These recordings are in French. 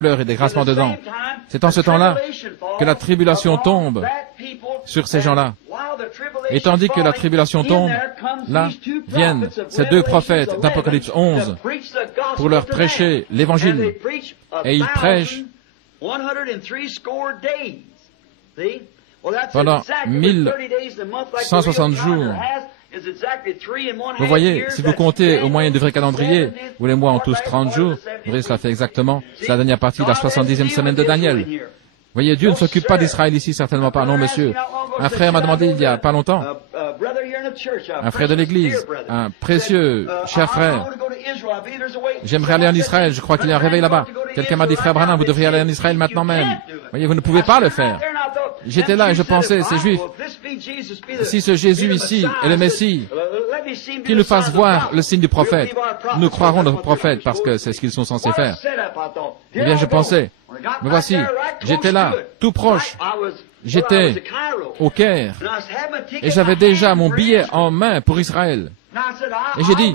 pleurs et des grincements de dents. C'est en ce temps-là que la tribulation tombe sur ces gens-là. Et tandis que la tribulation tombe, là viennent ces deux prophètes d'Apocalypse 11 pour leur prêcher l'Évangile. Et ils prêchent pendant 1160 jours. Vous voyez, si vous comptez au moyen du vrai calendrier, où les mois ont tous 30 jours, vous voyez, cela fait exactement, c'est la dernière partie de la 70e semaine de Daniel. Vous voyez, Dieu ne s'occupe pas d'Israël ici, certainement pas. Non, monsieur. Un frère m'a demandé il y a pas longtemps, un frère de l'Église, un précieux, cher frère, j'aimerais aller en Israël, je crois qu'il y a un réveil là-bas. Quelqu'un m'a dit, frère Branham, vous devriez aller en Israël maintenant même. Vous voyez, vous ne pouvez pas le faire. J'étais là et je pensais, ces Juifs, si ce Jésus ici est le Messie, qu'il nous fasse voir le signe du prophète, nous croirons le prophète parce que c'est ce qu'ils sont censés faire. Eh bien, je pensais, mais voici, j'étais là, tout proche. J'étais au Caire et j'avais déjà mon billet en main pour Israël. Et j'ai dit,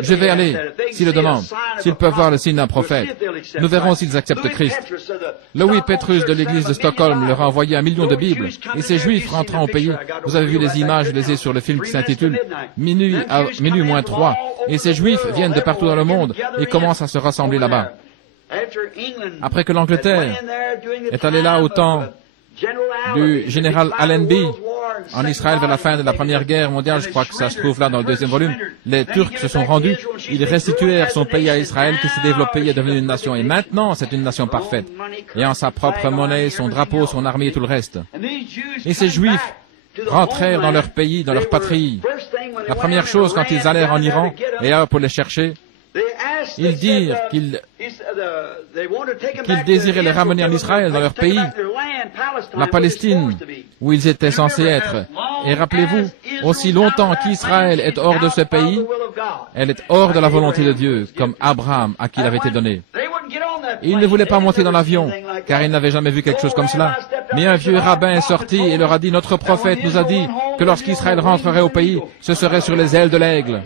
je vais aller, s'ils le demandent, s'ils peuvent voir le signe d'un prophète. Nous verrons s'ils acceptent Christ. Louis Petrus de l'église de Stockholm leur a envoyé 1 million de Bibles. Et ces Juifs rentrant au pays, vous avez vu les images, je les ai sur le film qui s'intitule Minuit moins 3. Et ces Juifs viennent de partout dans le monde et commencent à se rassembler là-bas. Après que l'Angleterre est allée là au temps du général Allenby en Israël vers la fin de la Première Guerre mondiale, je crois que ça se trouve là dans le 2e volume, les Turcs se sont rendus, ils restituèrent son pays à Israël qui s'est développé et est devenu une nation. Et maintenant, c'est une nation parfaite, ayant sa propre monnaie, son drapeau, son armée et tout le reste. Et ces Juifs rentrèrent dans leur pays, dans leur patrie. La première chose, quand ils allèrent en Iran, et pour les chercher, ils dirent qu'ils désiraient les ramener en Israël, dans leur pays, la Palestine, où ils étaient censés être. Et rappelez-vous, aussi longtemps qu'Israël est hors de ce pays, elle est hors de la volonté de Dieu, comme Abraham, à qui il avait été donné. Ils ne voulaient pas monter dans l'avion, car ils n'avaient jamais vu quelque chose comme cela. Mais un vieux rabbin est sorti et leur a dit, notre prophète nous a dit que lorsqu'Israël rentrerait au pays, ce serait sur les ailes de l'aigle.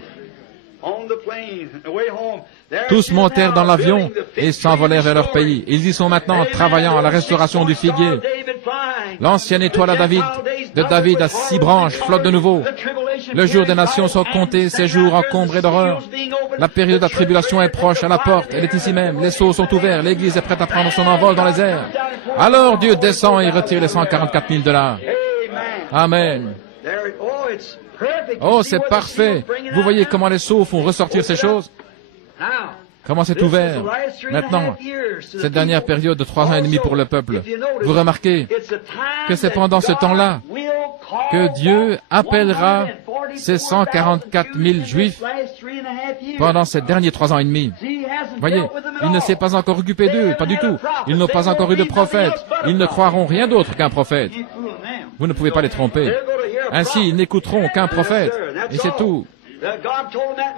Tous montèrent dans l'avion et s'envolèrent vers leur pays. Ils y sont maintenant travaillant à la restauration du figuier. L'ancienne étoile de David à 6 branches flotte de nouveau. Le jour des nations sont comptés, ces jours encombrés d'horreur. La période de la tribulation est proche, à la porte, elle est ici même. Les sceaux sont ouverts, l'Église est prête à prendre son envol dans les airs. Alors Dieu descend et retire les 144 000 $. Amen. Oh, c'est parfait. Vous voyez comment les sceaux font ressortir ces choses? Comment c'est ouvert? Maintenant, cette dernière période de 3 ans et demi pour le peuple, vous remarquez que c'est pendant ce temps-là que Dieu appellera ces 144 000 Juifs pendant ces derniers 3 ans et demi. Voyez, il ne s'est pas encore occupé d'eux, pas du tout. Ils n'ont pas encore eu de prophète. Ils ne croiront rien d'autre qu'un prophète. Vous ne pouvez pas les tromper. Ainsi, ils n'écouteront qu'un prophète. Et c'est tout.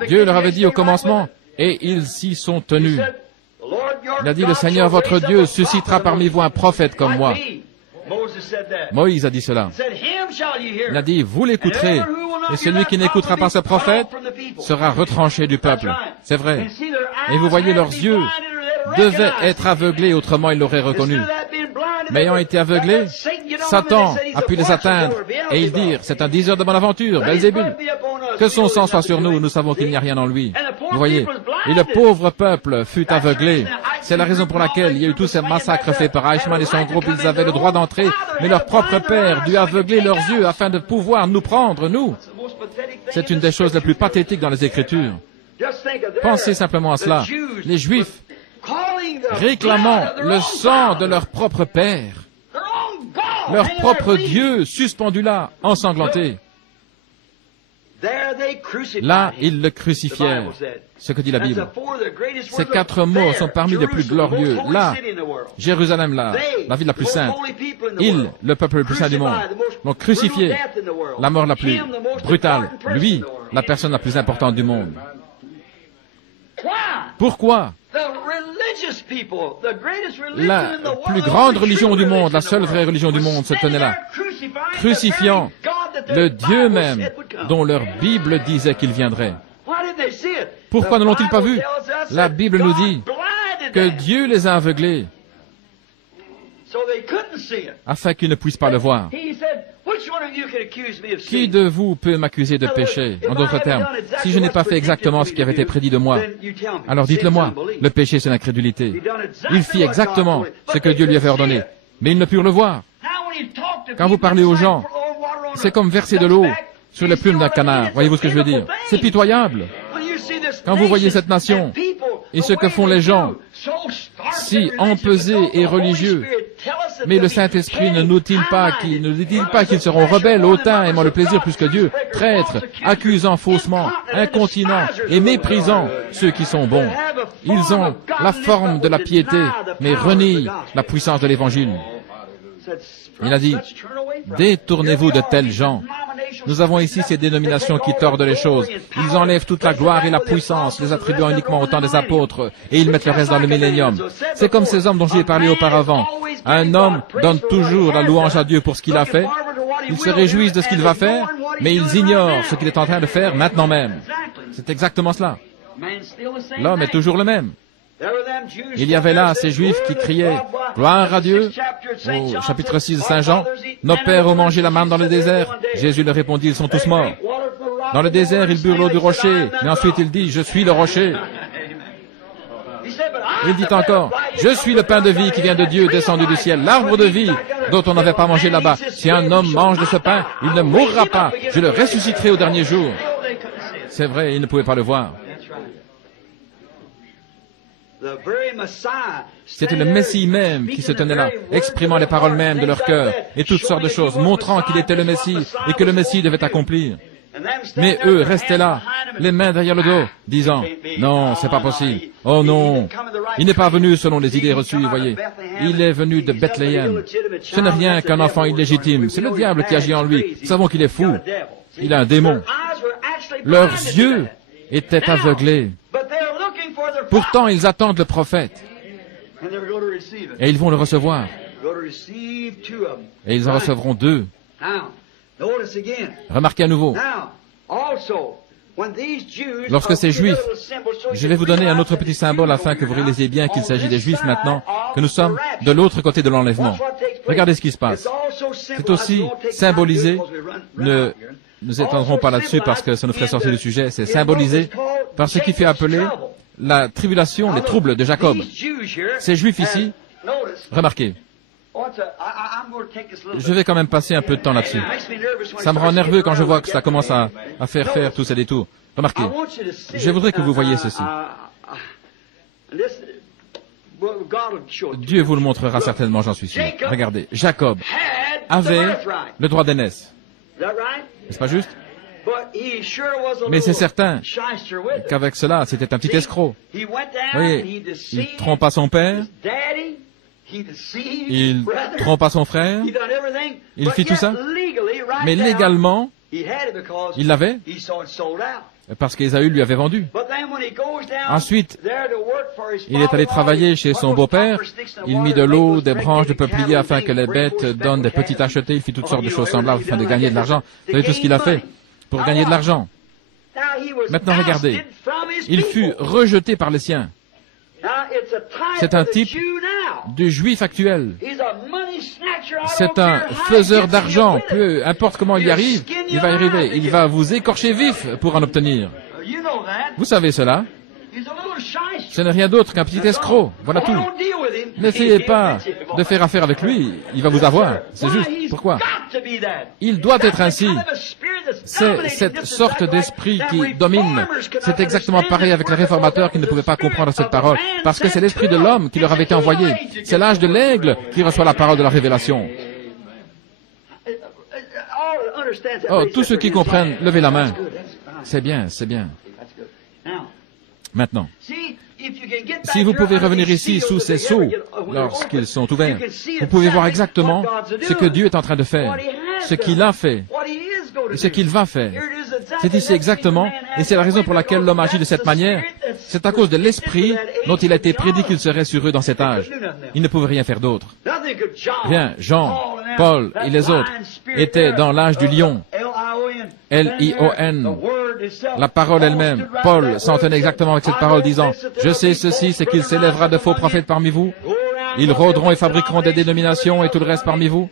Dieu leur avait dit au commencement, et ils s'y sont tenus. Il a dit, le Seigneur votre Dieu suscitera parmi vous un prophète comme moi. Moïse a dit cela. Il a dit, vous l'écouterez, et celui qui n'écoutera pas ce prophète sera retranché du peuple. C'est vrai. Et vous voyez, leurs yeux devaient être aveuglés, autrement ils l'auraient reconnu. Mais ayant été aveuglés, Satan a pu les atteindre, et ils dirent, c'est un diseur de bonne aventure, Belzébul. Que son sang soit sur nous, nous savons qu'il n'y a rien en lui. Vous voyez, et le pauvre peuple fut aveuglé. C'est la raison pour laquelle il y a eu tous ces massacres faits par Eichmann et son groupe. Ils avaient le droit d'entrer, mais leur propre père dut aveugler leurs yeux afin de pouvoir nous prendre, nous. C'est une des choses les plus pathétiques dans les Écritures. Pensez simplement à cela. Les Juifs réclamant le sang de leur propre père, leur propre Dieu suspendu là, ensanglanté. Là, ils le crucifièrent. Ce que dit la Bible. Ces 4 mots sont parmi les plus glorieux. Là, Jérusalem, là, la ville la plus sainte. Il, le peuple le plus saint du monde. Donc crucifié, la mort la plus brutale. Lui, la personne la plus importante du monde. Pourquoi? La plus grande religion du monde, la seule vraie religion du monde se tenait là, crucifiant le Dieu même dont leur Bible disait qu'il viendrait. Pourquoi ne l'ont-ils pas vu? La Bible nous dit que Dieu les a aveuglés. afin qu'ils ne puissent pas le voir. Qui de vous peut m'accuser de péché? En d'autres termes, si je n'ai pas fait exactement ce qui avait été prédit de moi, alors dites-le-moi. Le péché, c'est l'incrédulité. Il fit exactement ce que Dieu lui avait ordonné, mais ils ne purent le voir. Quand vous parlez aux gens, c'est comme verser de l'eau sur les plumes d'un canard. Voyez-vous ce que je veux dire? C'est pitoyable. Quand vous voyez cette nation et ce que font les gens, si empesés et religieux, mais le Saint-Esprit ne nous dit pas qu'ils seront rebelles, hautains, aimant le plaisir plus que Dieu, traîtres, accusant faussement, incontinents et méprisant ceux qui sont bons. Ils ont la forme de la piété, mais renient la puissance de l'Évangile. Il a dit, détournez-vous de tels gens. Nous avons ici ces dénominations qui tordent les choses. Ils enlèvent toute la gloire et la puissance, les attribuant uniquement au temps des apôtres, et ils mettent le reste dans le millénium. C'est comme ces hommes dont j'ai parlé auparavant. Un homme donne toujours la louange à Dieu pour ce qu'il a fait. Ils se réjouissent de ce qu'il va faire, mais ils ignorent ce qu'il est en train de faire maintenant même. C'est exactement cela. L'homme est toujours le même. Il y avait là ces Juifs qui criaient « Gloire à Dieu » au chapitre 6 de Saint Jean. « Nos pères ont mangé la manne dans le désert. » Jésus leur répondit « Ils sont tous morts. » Dans le désert, ils burent l'eau du rocher. Mais ensuite, il dit « Je suis le rocher. » Il dit encore « Je suis le pain de vie qui vient de Dieu, descendu du ciel, l'arbre de vie dont on n'avait pas mangé là-bas. Si un homme mange de ce pain, il ne mourra pas. Je le ressusciterai au dernier jour. » C'est vrai, ils ne pouvaient pas le voir. C'était le Messie même qui se tenait là, exprimant les paroles mêmes de leur cœur et toutes sortes de choses, montrant qu'il était le Messie et que le Messie devait accomplir. Mais eux restaient là, les mains derrière le dos, disant « Non, c'est pas possible. Oh non, il n'est pas venu selon les idées reçues, voyez. Il est venu de Bethléem. Ce n'est rien qu'un enfant illégitime. C'est le diable qui agit en lui. Nous savons qu'il est fou. Il a un démon. » Leurs yeux étaient aveuglés. Pourtant, ils attendent le prophète. Et ils vont le recevoir. Et ils en recevront 2. Remarquez à nouveau. Lorsque ces Juifs, je vais vous donner un autre petit symbole afin que vous réalisiez bien qu'il s'agit des Juifs maintenant, que nous sommes de l'autre côté de l'enlèvement. Regardez ce qui se passe. C'est aussi symbolisé, ne nous étendrons pas là-dessus parce que ça nous ferait sortir du sujet, c'est symbolisé par ce qui fait appeler la tribulation, les troubles de Jacob. Ces Juifs ici, remarquez, je vais quand même passer un peu de temps là-dessus. Ça me rend nerveux quand je vois que ça commence à faire tous ces détours. Remarquez, je voudrais que vous voyiez ceci. Dieu vous le montrera certainement, j'en suis sûr. Regardez, Jacob avait le droit d'aînesse. N'est-ce pas juste? Mais c'est certain qu'avec cela, c'était un petit escroc. Vous voyez, il trompa son père, il trompa son frère, il fit tout ça, mais légalement, il l'avait, parce qu'Ésaü lui avait vendu. Ensuite, il est allé travailler chez son beau-père, il mit de l'eau, des branches de peuplier afin que les bêtes donnent des petits achetés, il fit toutes sortes de choses semblables afin de gagner de l'argent. Vous savez tout ce qu'il a fait pour gagner de l'argent. Maintenant, regardez, il fut rejeté par les siens. C'est un type du juif actuel. C'est un faiseur d'argent. Peu importe comment il y arrive, il va y arriver. Il va vous écorcher vif pour en obtenir. Vous savez cela. Ce n'est rien d'autre qu'un petit escroc. Voilà tout. N'essayez pas de faire affaire avec lui. Il va vous avoir. C'est juste. Pourquoi? Il doit être ainsi. C'est cette sorte d'esprit qui domine. C'est exactement pareil avec les réformateurs qui ne pouvaient pas comprendre cette parole. Parce que c'est l'esprit de l'homme qui leur avait été envoyé. C'est l'âge de l'aigle qui reçoit la parole de la révélation. Oh, tous ceux qui comprennent, levez la main. C'est bien, c'est bien. Maintenant, si vous pouvez revenir ici sous ces sceaux lorsqu'ils sont ouverts, vous pouvez voir exactement ce que Dieu est en train de faire, ce qu'il a fait, et ce qu'il va faire. C'est ici exactement, et c'est la raison pour laquelle l'homme agit de cette manière. C'est à cause de l'esprit dont il a été prédit qu'il serait sur eux dans cet âge. Il ne pouvait rien faire d'autre. Bien, Jean, Paul et les autres étaient dans l'âge du lion. L-I-O-N. La parole elle-même. Paul s'en tenait exactement avec cette parole disant, « Je sais ceci, c'est qu'il s'élèvera de faux prophètes parmi vous. Ils rôderont et fabriqueront des dénominations et tout le reste parmi vous.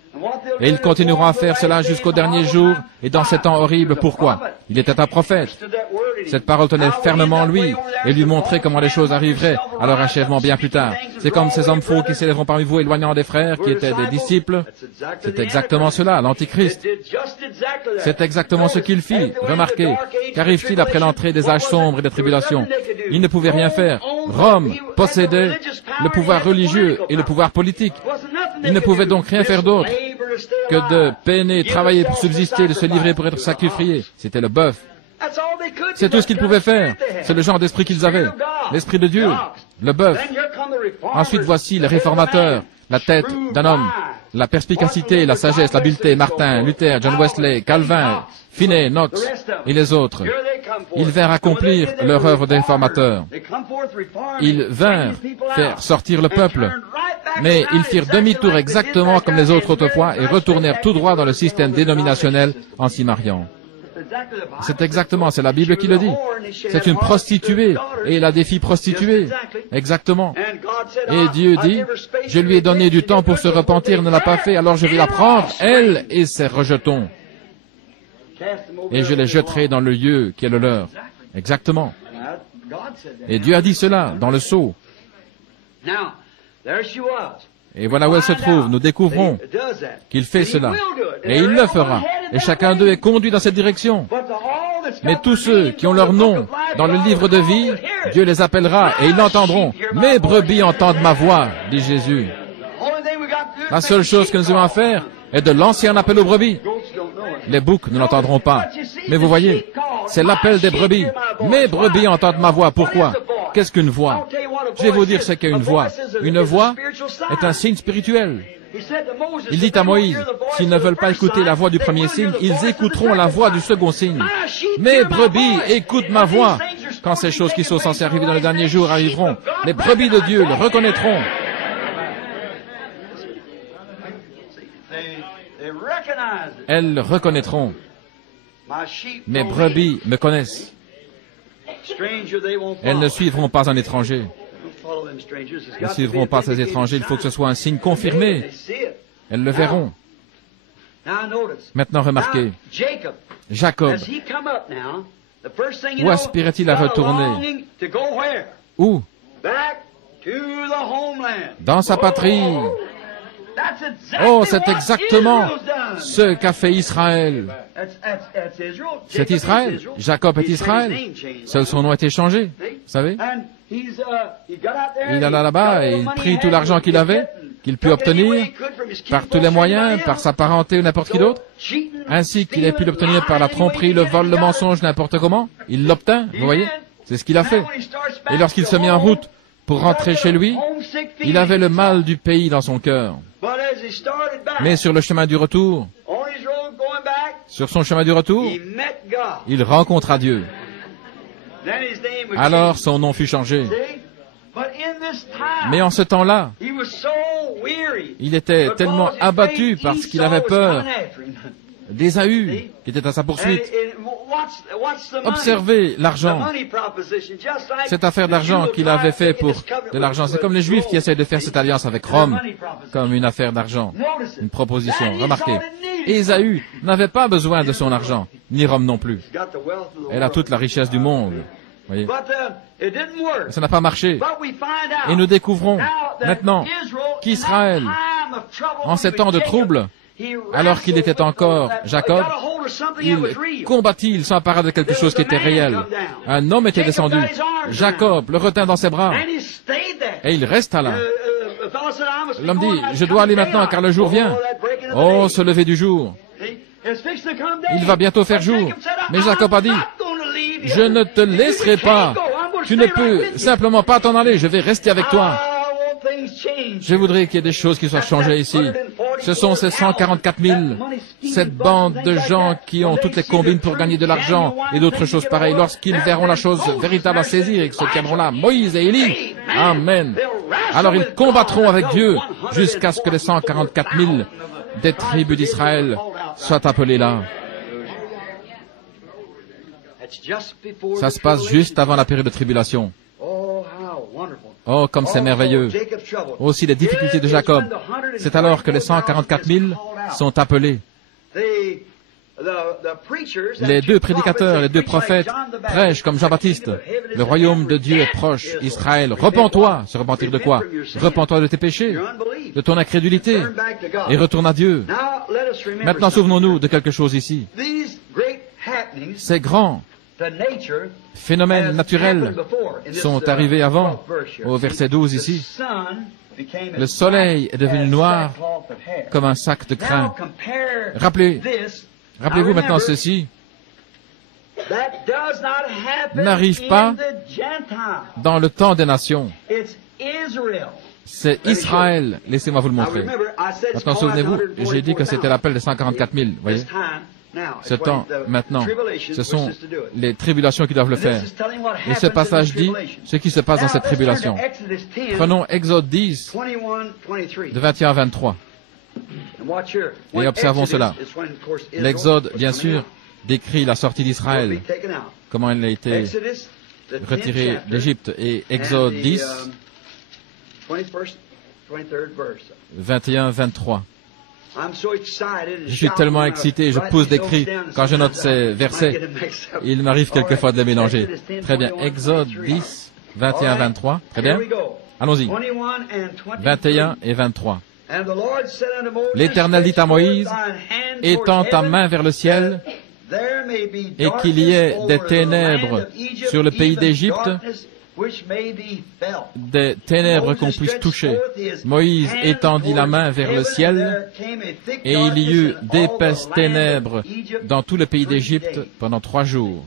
Et ils continueront à faire cela jusqu'au dernier jour et dans ces temps horribles. Pourquoi? Il était un prophète. Cette parole tenait fermement en lui et lui montrait comment les choses arriveraient à leur achèvement bien plus tard. C'est comme ces hommes faux qui s'élèveront parmi vous éloignant des frères qui étaient des disciples. C'est exactement cela, l'Antichrist. C'est exactement ce qu'il fit. Remarquez, qu'arrive-t-il après l'entrée des âges sombres et des tribulations? Il ne pouvait rien faire. Rome possédait le pouvoir religieux et le pouvoir politique. Il ne pouvait donc rien faire d'autre que de peiner, travailler pour subsister, de se livrer pour être sacrifié. C'était le bœuf. C'est tout ce qu'ils pouvaient faire. C'est le genre d'esprit qu'ils avaient. L'esprit de Dieu, le bœuf. Ensuite, voici les réformateurs, la tête d'un homme, la perspicacité, la sagesse, l'habileté, Martin, Luther, John Wesley, Calvin, Finney, Knox et les autres. Ils vinrent accomplir leur œuvre de réformateurs. Ils vinrent faire sortir le peuple. Mais ils firent demi-tour exactement comme les autres autrefois et retournèrent tout droit dans le système dénominationnel en s'y mariant. C'est exactement, c'est la Bible qui le dit. C'est une prostituée et elle a des filles prostituées. Exactement. Et Dieu dit, je lui ai donné du temps pour se repentir, ne l'a pas fait, alors je vais la prendre, elle et ses rejetons. Et je les jetterai dans le lieu qui est le leur. Exactement. Et Dieu a dit cela dans le sceau. Et voilà où elle se trouve. Nous découvrons qu'il fait cela. Et il le fera. Et chacun d'eux est conduit dans cette direction. Mais tous ceux qui ont leur nom dans le livre de vie, Dieu les appellera et ils l'entendront. Mes brebis entendent ma voix, dit Jésus. La seule chose que nous avons à faire est de lancer un appel aux brebis. Les boucs ne l'entendront pas. Mais vous voyez, c'est l'appel des brebis. Mes brebis entendent ma voix. Pourquoi? Qu'est-ce qu'une voix? Je vais vous dire ce qu'est une voix. Une voix est un signe spirituel. Il dit à Moïse, s'ils ne veulent pas écouter la voix du premier signe, ils écouteront la voix du second signe. Mes brebis écoutent ma voix. Quand ces choses qui sont censées arriver dans les derniers jours arriveront, les brebis de Dieu le reconnaîtront. Elles le reconnaîtront. Mes brebis me connaissent. Elles ne suivront pas un étranger. Elles ne suivront pas ces étrangers. Il faut que ce soit un signe confirmé. Elles le verront. Maintenant, remarquez. Jacob, où aspirait-il à retourner? Où? Dans sa patrie. Oh, c'est exactement ce qu'a fait Israël. C'est Israël. Jacob est Israël. Seul son nom a été changé. Vous savez? Il alla là-bas et il prit tout l'argent qu'il avait, qu'il put obtenir, par tous les moyens, par sa parenté ou n'importe qui d'autre, ainsi qu'il ait pu l'obtenir par la tromperie, le vol, le mensonge, n'importe comment. Il l'obtint, vous voyez? C'est ce qu'il a fait. Et lorsqu'il se mit en route pour rentrer chez lui, il avait le mal du pays dans son cœur. Mais sur le chemin du retour, sur son chemin du retour, il rencontra Dieu. Alors son nom fut changé. Mais en ce temps-là, il était tellement abattu parce qu'il avait peur d'Ésaü, qui était à sa poursuite. Observez l'argent. Cette affaire d'argent qu'il avait fait pour de l'argent. C'est comme les Juifs qui essaient de faire cette alliance avec Rome, comme une affaire d'argent, une proposition. Remarquez, Ésaü n'avait pas besoin de son argent, ni Rome non plus. Elle a toute la richesse du monde. Voyez. Ça n'a pas marché. Et nous découvrons maintenant qu'Israël, en ces temps de trouble, alors qu'il était encore Jacob, il combattit, il s'empara de quelque chose qui était réel. Un homme était descendu. Jacob le retint dans ses bras. Et il resta là. L'homme dit, je dois aller maintenant car le jour vient. Oh, ce lever du jour. Il va bientôt faire jour. Mais Jacob a dit, je ne te laisserai pas. Tu ne peux simplement pas t'en aller. Je vais rester avec toi. Je voudrais qu'il y ait des choses qui soient changées ici. Ce sont ces 144 000, cette bande de gens qui ont toutes les combines pour gagner de l'argent et d'autres choses pareilles. Lorsqu'ils verront la chose véritable à saisir et que se tiendront là, Moïse et Élie, Amen. Alors ils combattront avec Dieu jusqu'à ce que les 144 000 des tribus d'Israël soient appelés là. Ça se passe juste avant la période de tribulation. Oh, comme c'est merveilleux. Aussi les difficultés de Jacob. C'est alors que les 144 000 sont appelés. Les deux prédicateurs, les deux prophètes prêchent comme Jean-Baptiste. Le royaume de Dieu est proche. Israël, repens-toi. Se repentir de quoi? Repens-toi de tes péchés, de ton incrédulité, et retourne à Dieu. Maintenant, souvenons-nous de quelque chose ici. Ces grands phénomènes naturels sont arrivés avant, au verset 12 ici. Le soleil est devenu noir comme un sac de crin. Rappelez-vous maintenant ceci. N'arrive pas dans le temps des nations. C'est Israël. Laissez-moi vous le montrer. Maintenant, souvenez-vous, j'ai dit que c'était l'appel des 144 000. Voyez? Ce temps, maintenant, ce sont les tribulations qui doivent le faire. Et ce passage dit ce qui se passe dans cette tribulation. Prenons Exode 10, de 21 à 23. Et observons cela. L'Exode, bien sûr, décrit la sortie d'Israël, comment elle a été retirée d'Égypte. Et Exode 10, 21, 23. Je suis tellement excité, je pousse des cris quand je note ces versets. Il m'arrive quelquefois de les mélanger. Très bien. Exode 10, 21, 23. Très bien. Allons-y. 21 et 23. L'Éternel dit à Moïse, étends ta main vers le ciel, et qu'il y ait des ténèbres sur le pays d'Égypte, des ténèbres qu'on puisse toucher. Moïse étendit la main vers le ciel, et il y eut d'épaisses ténèbres dans tout le pays d'Égypte pendant 3 jours.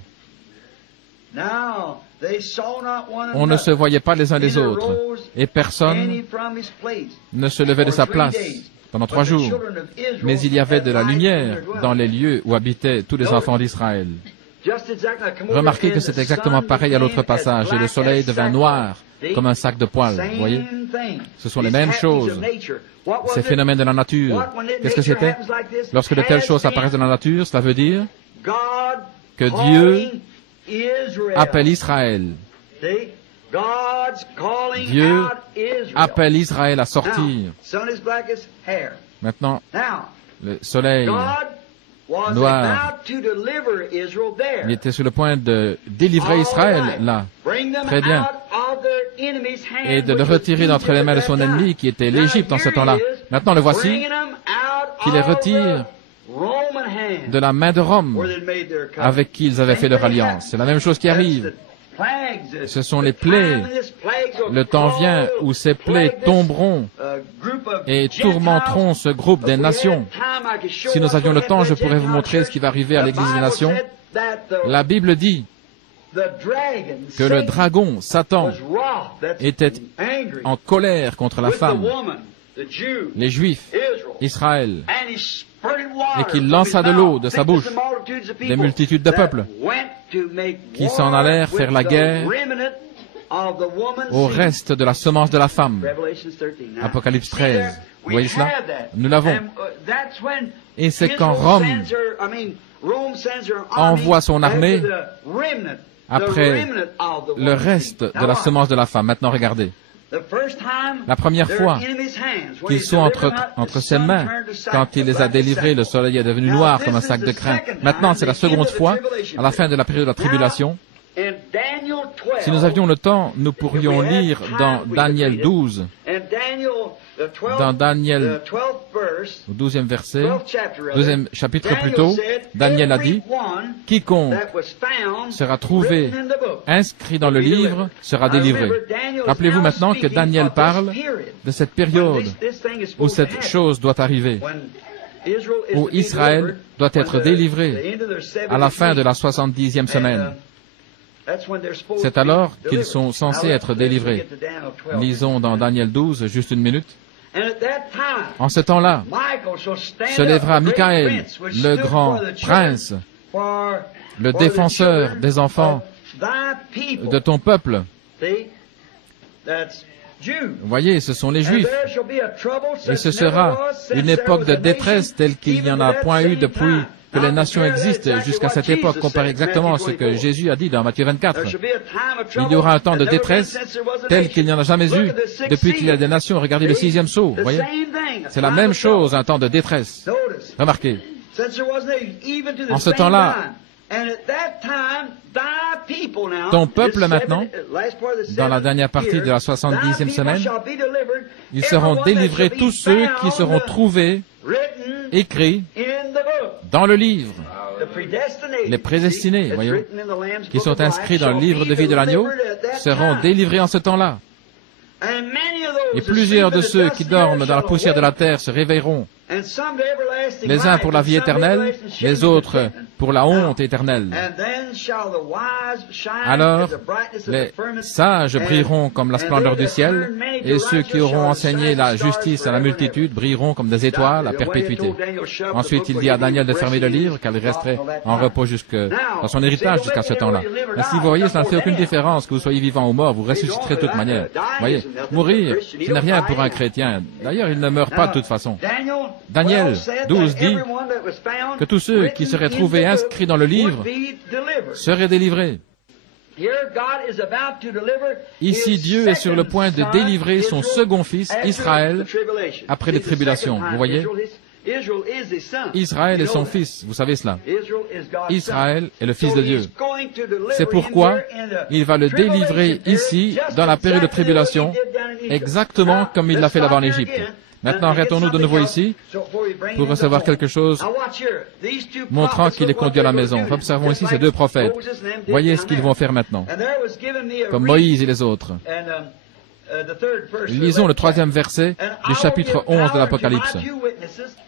On ne se voyait pas les uns les autres, et personne ne se levait de sa place pendant 3 jours. Mais il y avait de la lumière dans les lieux où habitaient tous les enfants d'Israël. Remarquez que c'est exactement pareil à l'autre passage, et le soleil devint noir comme un sac de poils. Vous voyez? Ce sont les mêmes choses. Ces phénomènes de la nature. Qu'est-ce que c'était? Lorsque de telles choses apparaissent dans la nature, cela veut dire que Dieu appelle Israël. Dieu appelle Israël à sortir. Maintenant, le soleil noir, il était sur le point de délivrer Israël, là. Très bien. Et de le retirer d'entre les mains de son ennemi, qui était l'Égypte en ce temps-là. Maintenant, le voici, qui les retire de la main de Rome, avec qui ils avaient fait leur alliance. C'est la même chose qui arrive. Ce sont les plaies. Le temps vient où ces plaies tomberont et tourmenteront ce groupe des nations. Si nous avions le temps, je pourrais vous montrer ce qui va arriver à l'Église des nations. La Bible dit que le dragon, Satan, était en colère contre la femme, les Juifs, Israël, et qu'il lança de l'eau de sa bouche des multitudes de peuples qui s'en allèrent faire la guerre au reste de la semence de la femme. Apocalypse 13. Vous voyez cela? Nous l'avons. Et c'est quand Rome envoie son armée après le reste de la semence de la femme. Maintenant, regardez. La première fois qu'ils sont entre ses mains, quand il les a délivrés, le soleil est devenu noir comme un sac de crin. Maintenant, c'est la seconde fois, à la fin de la période de la tribulation. Si nous avions le temps, nous pourrions lire dans Daniel 12, dans Daniel, au 12e verset, 12e chapitre plutôt, Daniel a dit, « Quiconque sera trouvé inscrit dans le livre sera délivré. » Rappelez-vous maintenant que Daniel parle de cette période où cette chose doit arriver, où Israël doit être délivré à la fin de la 70e semaine. C'est alors qu'ils sont censés être délivrés. Lisons dans Daniel 12, juste une minute. En ce temps-là, se lèvera Michaël, le grand prince, le défenseur des enfants de ton peuple. Vous voyez, ce sont les Juifs. Et ce sera une époque de détresse telle qu'il n'y en a point eu depuis que les nations existent jusqu'à cette époque comparé exactement à ce que Jésus a dit dans Matthieu 24. Il y aura un temps de détresse tel qu'il n'y en a jamais eu depuis qu'il y a des nations. Regardez le 6e sceau, vous voyez? C'est la même chose, un temps de détresse. Remarquez. En ce temps-là, ton peuple maintenant, dans la dernière partie de la 70e semaine, ils seront délivrés tous ceux qui seront trouvés écrits dans le livre. Les prédestinés, voyez, qui sont inscrits dans le livre de vie de l'agneau, seront délivrés en ce temps-là. Et plusieurs de ceux qui dorment dans la poussière de la terre se réveilleront, les uns pour la vie éternelle, les autres pour la honte éternelle. Alors, les sages brilleront comme la splendeur du ciel, et ceux qui auront enseigné la justice à la multitude brilleront comme des étoiles à perpétuité. Ensuite, il dit à Daniel de fermer le livre, car il resterait en repos dans son héritage jusqu'à ce temps-là. Mais si vous voyez, ça ne fait aucune différence que vous soyez vivant ou mort, vous ressusciterez de toute manière. Voyez, mourir, ce n'est rien pour un chrétien. D'ailleurs, il ne meurt pas de toute façon. Daniel 12 dit que tous ceux qui seraient trouvés inscrits dans le livre seraient délivrés. Ici, Dieu est sur le point de délivrer son second fils, Israël, après les tribulations. Vous voyez? Israël est son fils, vous savez cela. Israël est le fils de Dieu. C'est pourquoi il va le délivrer ici, dans la période de tribulation, exactement comme il l'a fait là-bas en Égypte. Maintenant, arrêtons-nous de nouveau ici pour recevoir quelque chose montrant qu'il est conduit à la maison. Observons ici ces deux prophètes. Voyez ce qu'ils vont faire maintenant, comme Moïse et les autres. Lisons le 3e verset du chapitre 11 de l'Apocalypse.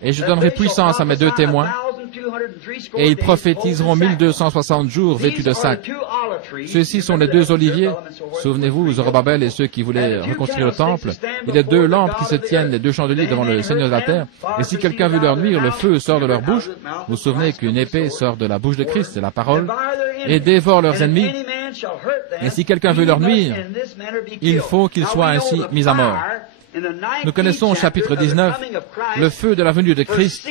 Et je donnerai puissance à mes 2 témoins, et ils prophétiseront 1260 jours vêtus de sacs. Ceux-ci sont les 2 oliviers. Souvenez-vous, Zorobabel et ceux qui voulaient reconstruire le temple. Et les 2 lampes qui se tiennent, les 2 chandeliers devant le Seigneur de la terre. Et si quelqu'un veut leur nuire, le feu sort de leur bouche. Vous vous souvenez qu'une épée sort de la bouche de Christ, c'est la parole, et dévore leurs ennemis. Et si quelqu'un veut leur nuire, il faut qu'il soit ainsi mis à mort. Nous connaissons au chapitre 19 le feu de la venue de Christ,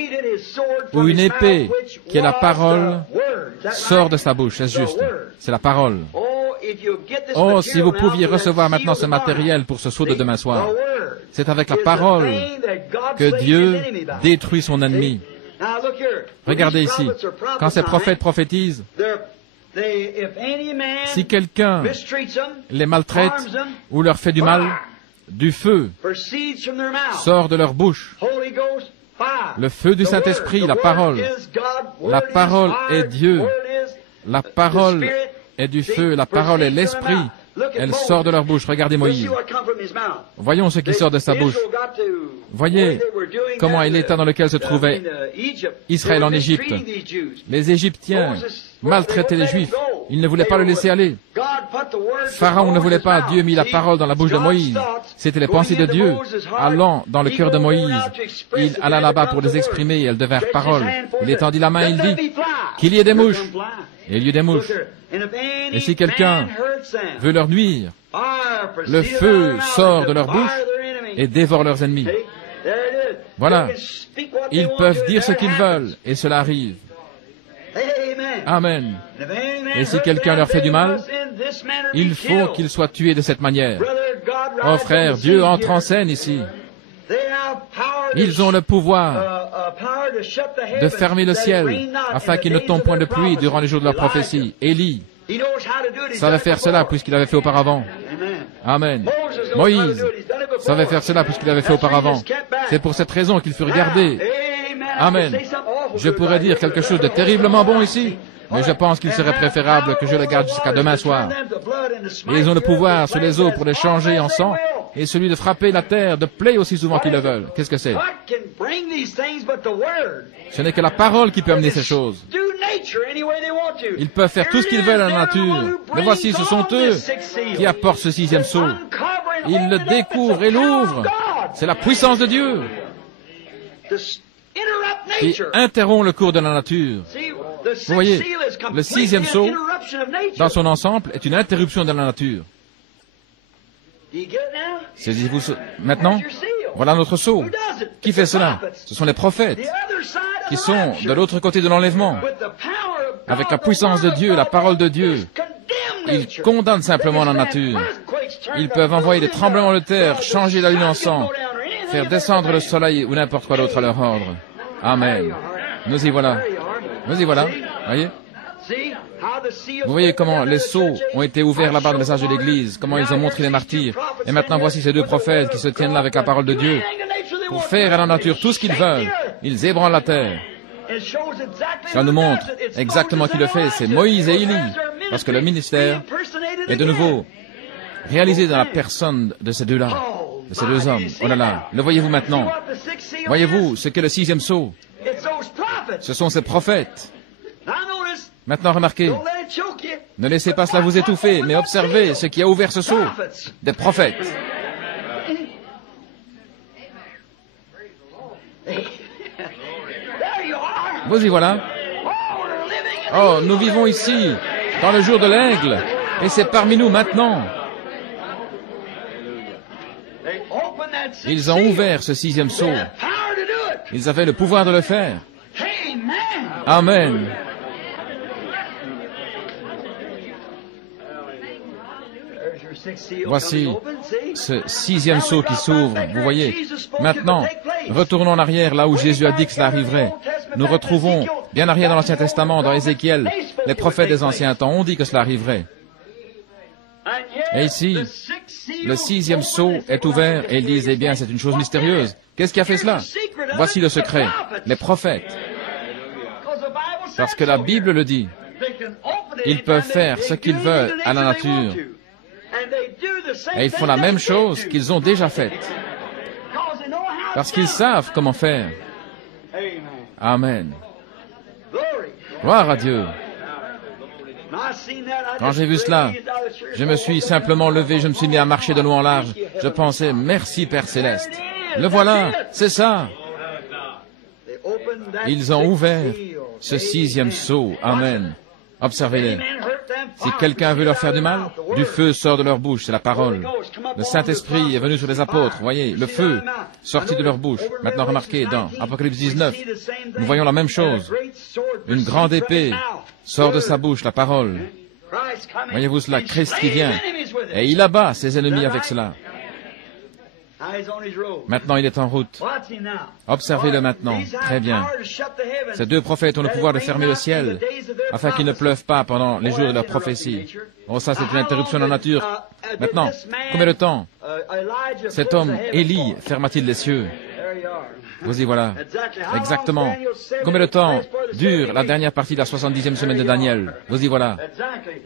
où une épée, qui est la parole, sort de sa bouche. Est-ce juste? C'est la parole. Oh, si vous pouviez recevoir maintenant ce matériel pour ce saut de demain soir. C'est avec la parole que Dieu détruit son ennemi. Regardez ici. Quand ces prophètes prophétisent, si quelqu'un les maltraite ou leur fait du mal, du feu sort de leur bouche. Le feu du Saint-Esprit, la parole. La parole est Dieu. La parole est du feu. La parole est l'Esprit. Elle sort de leur bouche. Regardez Moïse. Voyons ce qui sort de sa bouche. Voyez comment est l'état dans lequel se trouvait Israël en Égypte. Les Égyptiens maltraitaient les Juifs. Ils ne voulaient pas le laisser aller. Pharaon ne voulait pas. Dieu mit la parole dans la bouche de Moïse. C'était les pensées de Dieu allant dans le cœur de Moïse. Il alla là-bas pour les exprimer et elles devinrent paroles. Il étendit la main, il dit qu'il y ait des mouches. Et il y eut des mouches. Et si quelqu'un veut leur nuire, le feu sort de leur bouche et dévore leurs ennemis. Voilà. Ils peuvent dire ce qu'ils veulent et cela arrive. Amen. Et si quelqu'un leur fait du mal, il faut qu'il soit tué de cette manière. Oh frère, Dieu entre en scène ici. Ils ont le pouvoir de fermer le ciel afin qu'il ne tombe point de pluie durant les jours de leur prophétie. Élie savait faire cela puisqu'il avait fait auparavant. Amen. Moïse savait faire cela puisqu'il avait fait auparavant. C'est pour cette raison qu'il fut regardé. Amen. Je pourrais dire quelque chose de terriblement bon ici, mais je pense qu'il serait préférable que je le garde jusqu'à demain soir. Et ils ont le pouvoir sur les eaux pour les changer en sang, et celui de frapper la terre de plaies aussi souvent qu'ils le veulent. Qu'est-ce que c'est? Ce n'est que la parole qui peut amener ces choses. Ils peuvent faire tout ce qu'ils veulent à la nature. Mais voici, ce sont eux qui apportent ce 6e sceau. Ils le découvrent et l'ouvrent. C'est la puissance de Dieu qui interrompt le cours de la nature. Vous voyez, le 6e sceau, dans son ensemble, est une interruption de la nature. Saisissez-vous maintenant? Voilà notre sceau. Qui fait cela? Ce sont les prophètes. qui sont de l'autre côté de l'enlèvement. Avec la puissance de Dieu, la parole de Dieu, ils condamnent simplement la nature. Ils peuvent envoyer des tremblements de terre, changer la lune en sang, faire descendre le soleil ou n'importe quoi d'autre à leur ordre. Amen. Nous y voilà. Nous y voilà. Voyez? Vous voyez comment les sceaux ont été ouverts là-bas dans le message de l'Église, comment ils ont montré les martyrs. Et maintenant, voici ces deux prophètes qui se tiennent là avec la parole de Dieu pour faire à la nature tout ce qu'ils veulent. Ils ébranlent la terre. Ça nous montre exactement qui le fait. C'est Moïse et Élie. Parce que le ministère est de nouveau réalisé dans la personne de ces deux-là, de ces deux hommes. Oh là là, le voyez-vous maintenant? Voyez-vous ce qu'est le sixième sceau? Ce sont ces prophètes. Maintenant, remarquez, ne laissez pas cela vous étouffer, mais observez ce qui a ouvert ce sceau. Des prophètes. Vous y voilà. Oh, nous vivons ici, dans le jour de l'aigle, et c'est parmi nous maintenant. Ils ont ouvert ce sixième sceau. Ils avaient le pouvoir de le faire. Amen. Voici ce sixième sceau qui s'ouvre, vous voyez. Maintenant, retournons en arrière là où Jésus a dit que cela arriverait. Nous retrouvons, bien arrière dans l'Ancien Testament, dans Ézéchiel, les prophètes des anciens temps ont dit que cela arriverait. Et ici, le sixième sceau est ouvert et ils disent, eh bien, c'est une chose mystérieuse. Qu'est-ce qui a fait cela? Voici le secret, les prophètes. Parce que la Bible le dit. Ils peuvent faire ce qu'ils veulent à la nature. Et ils font la même chose qu'ils ont déjà faite. Parce qu'ils savent comment faire. Amen. Gloire à Dieu. Quand j'ai vu cela, je me suis simplement levé, je me suis mis à marcher de long en large. Je pensais, merci Père Céleste. Le voilà, c'est ça. Ils ont ouvert ce sixième sceau. Amen. Observez-les. Si quelqu'un veut leur faire du mal, du feu sort de leur bouche, c'est la parole. Le Saint-Esprit est venu sur les apôtres, voyez, le feu sorti de leur bouche. Maintenant remarquez, dans Apocalypse 19, nous voyons la même chose. Une grande épée sort de sa bouche, la parole. Voyez-vous cela, Christ qui vient, et il abat ses ennemis avec cela. Maintenant, il est en route. Observez-le maintenant. Très bien. Ces deux prophètes ont le pouvoir de fermer le ciel afin qu'il ne pleuve pas pendant les jours de leur prophétie. Oh, ça, c'est une interruption de la nature. Maintenant, combien de temps cet homme, Élie, ferma-t-il les cieux? Vous y voilà. Exactement. Combien de temps dure la dernière partie de la 70e semaine de Daniel? Vous y voilà.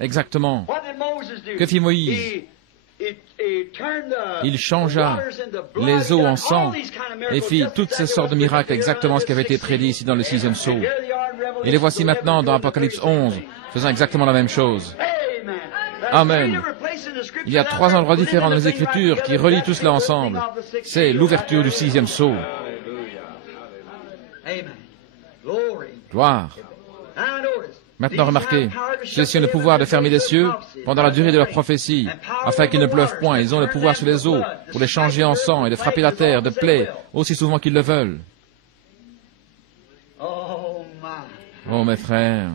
Exactement. Que fit Moïse? Il changea les eaux en sang et fit toutes ces sortes de miracles, exactement ce qui avait été prédit ici dans le sixième sceau. Et les voici maintenant dans Apocalypse 11, faisant exactement la même chose. Amen. Il y a 3 endroits différents dans les Écritures qui relient tout cela ensemble. C'est l'ouverture du sixième sceau. Gloire. Maintenant, remarquez, ceux-ci ont le pouvoir de fermer les cieux pendant la durée de leur prophétie, afin qu'ils ne pleuvent point. Ils ont le pouvoir sur les eaux pour les changer en sang et de frapper la terre de plaies aussi souvent qu'ils le veulent. Oh, mes frères,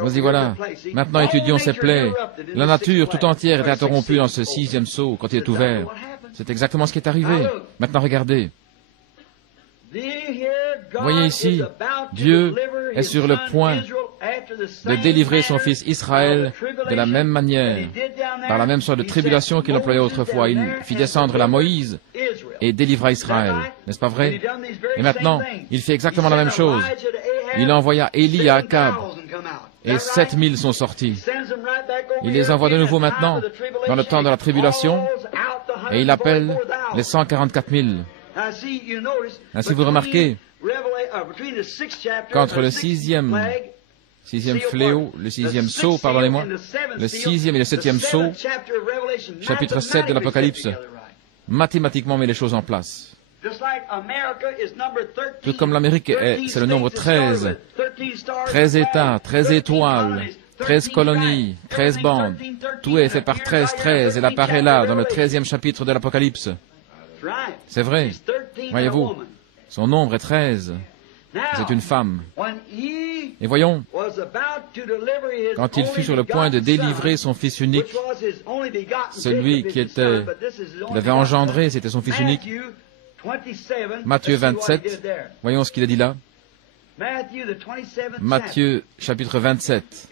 vous y voilà. Maintenant, étudions ces plaies. La nature tout entière est interrompue dans ce sixième sceau quand il est ouvert. C'est exactement ce qui est arrivé. Maintenant, regardez. Voyez ici, Dieu est sur le point de délivrer son fils Israël de la même manière, par la même sorte de tribulation qu'il employait autrefois. Il fit descendre la Moïse et délivra Israël. N'est-ce pas vrai? Et maintenant, il fait exactement la même chose. Il envoya Élie à Akab, et 7000 sont sortis. Il les envoie de nouveau maintenant, dans le temps de la tribulation, et il appelle les 144 000. Ainsi, vous remarquez qu'entre le sixième fléau, le sixième sceau, pardonnez-moi, le sixième et le septième sceau, chapitre 7 de l'Apocalypse, mathématiquement met les choses en place. Tout comme l'Amérique c'est le nombre 13, 13 États, 13 étoiles, 13 colonies, 13 bandes, tout est fait par 13, 13, elle apparaît là, dans le 13e chapitre de l'Apocalypse. C'est vrai, voyez-vous, son nombre est 13. C'est une femme. Et voyons, quand il fut sur le point de délivrer son fils unique, celui qu'il avait engendré, c'était son fils unique. Matthieu 27, voyons ce qu'il a dit là. Matthieu chapitre 27.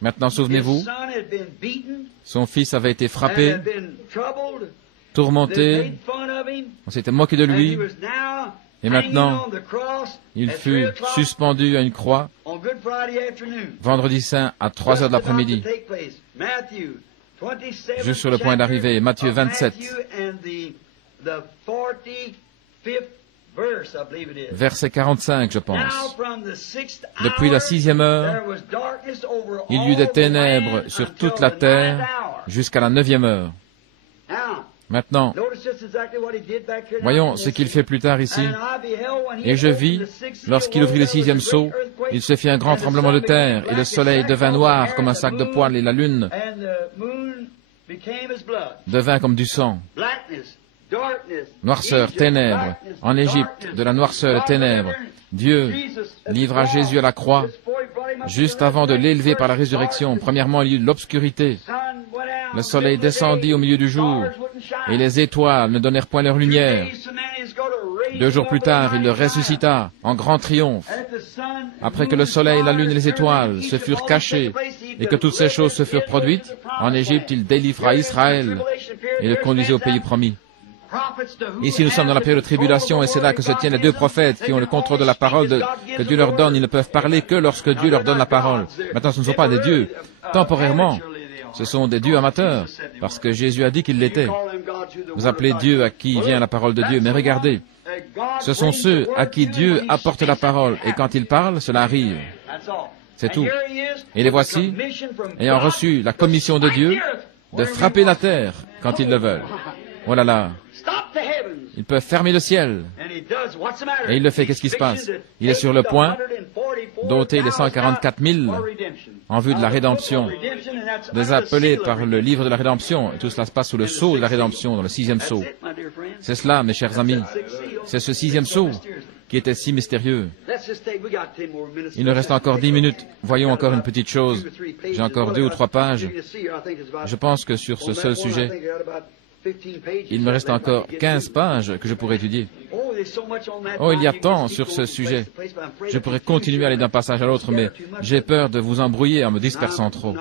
Maintenant, souvenez-vous, son fils avait été frappé, tourmenté, on s'était moqué de lui, et maintenant, il fut suspendu à une croix, vendredi saint à 3 heures de l'après-midi, juste sur le point d'arriver. Matthieu 27, verset 45, je pense. Depuis la 6e heure, il y eut des ténèbres sur toute la terre jusqu'à la 9e heure. Maintenant, voyons ce qu'il fait plus tard ici. Et je vis, lorsqu'il ouvrit le 6e sceau, il se fit un grand tremblement de terre, et le soleil devint noir comme un sac de poils, et la lune devint comme du sang. Noirceur, ténèbres, en Égypte, de la noirceur et ténèbres. Dieu livra Jésus à la croix, juste avant de l'élever par la résurrection. Premièrement, il y eut l'obscurité. Le soleil descendit au milieu du jour, et les étoiles ne donnèrent point leur lumière. 2 jours plus tard, il le ressuscita en grand triomphe. Après que le soleil, la lune et les étoiles se furent cachés, et que toutes ces choses se furent produites, en Égypte, il délivra Israël et le conduisit au pays promis. Ici, nous sommes dans la période de tribulation, et c'est là que se tiennent les 2 prophètes qui ont le contrôle de la parole que Dieu leur donne. Ils ne peuvent parler que lorsque Dieu leur donne la parole. Maintenant, ce ne sont pas des dieux. Temporairement, ce sont des dieux amateurs, parce que Jésus a dit qu'il l'était. Vous appelez Dieu à qui vient la parole de Dieu, mais regardez, ce sont ceux à qui Dieu apporte la parole, et quand ils parlent, cela arrive. C'est tout. Et les voici, ayant reçu la commission de Dieu, de frapper la terre quand ils le veulent. Oh là là. Ils peuvent fermer le ciel. Et il le fait. Qu'est-ce qui se passe? Il est sur le point d'ôter les 144 000 en vue de la rédemption, des appelés par le livre de la rédemption. Et tout cela se passe sous le sceau de la rédemption, dans le 6e sceau. C'est cela, mes chers amis. C'est ce 6e sceau qui était si mystérieux. Il nous reste encore 10 minutes. Voyons encore une petite chose. J'ai encore 2 ou 3 pages. Je pense que sur ce seul sujet, il me reste encore 15 pages que je pourrais étudier. Oh, il y a tant sur ce sujet. Je pourrais continuer à aller d'un passage à l'autre, mais j'ai peur de vous embrouiller en me dispersant trop.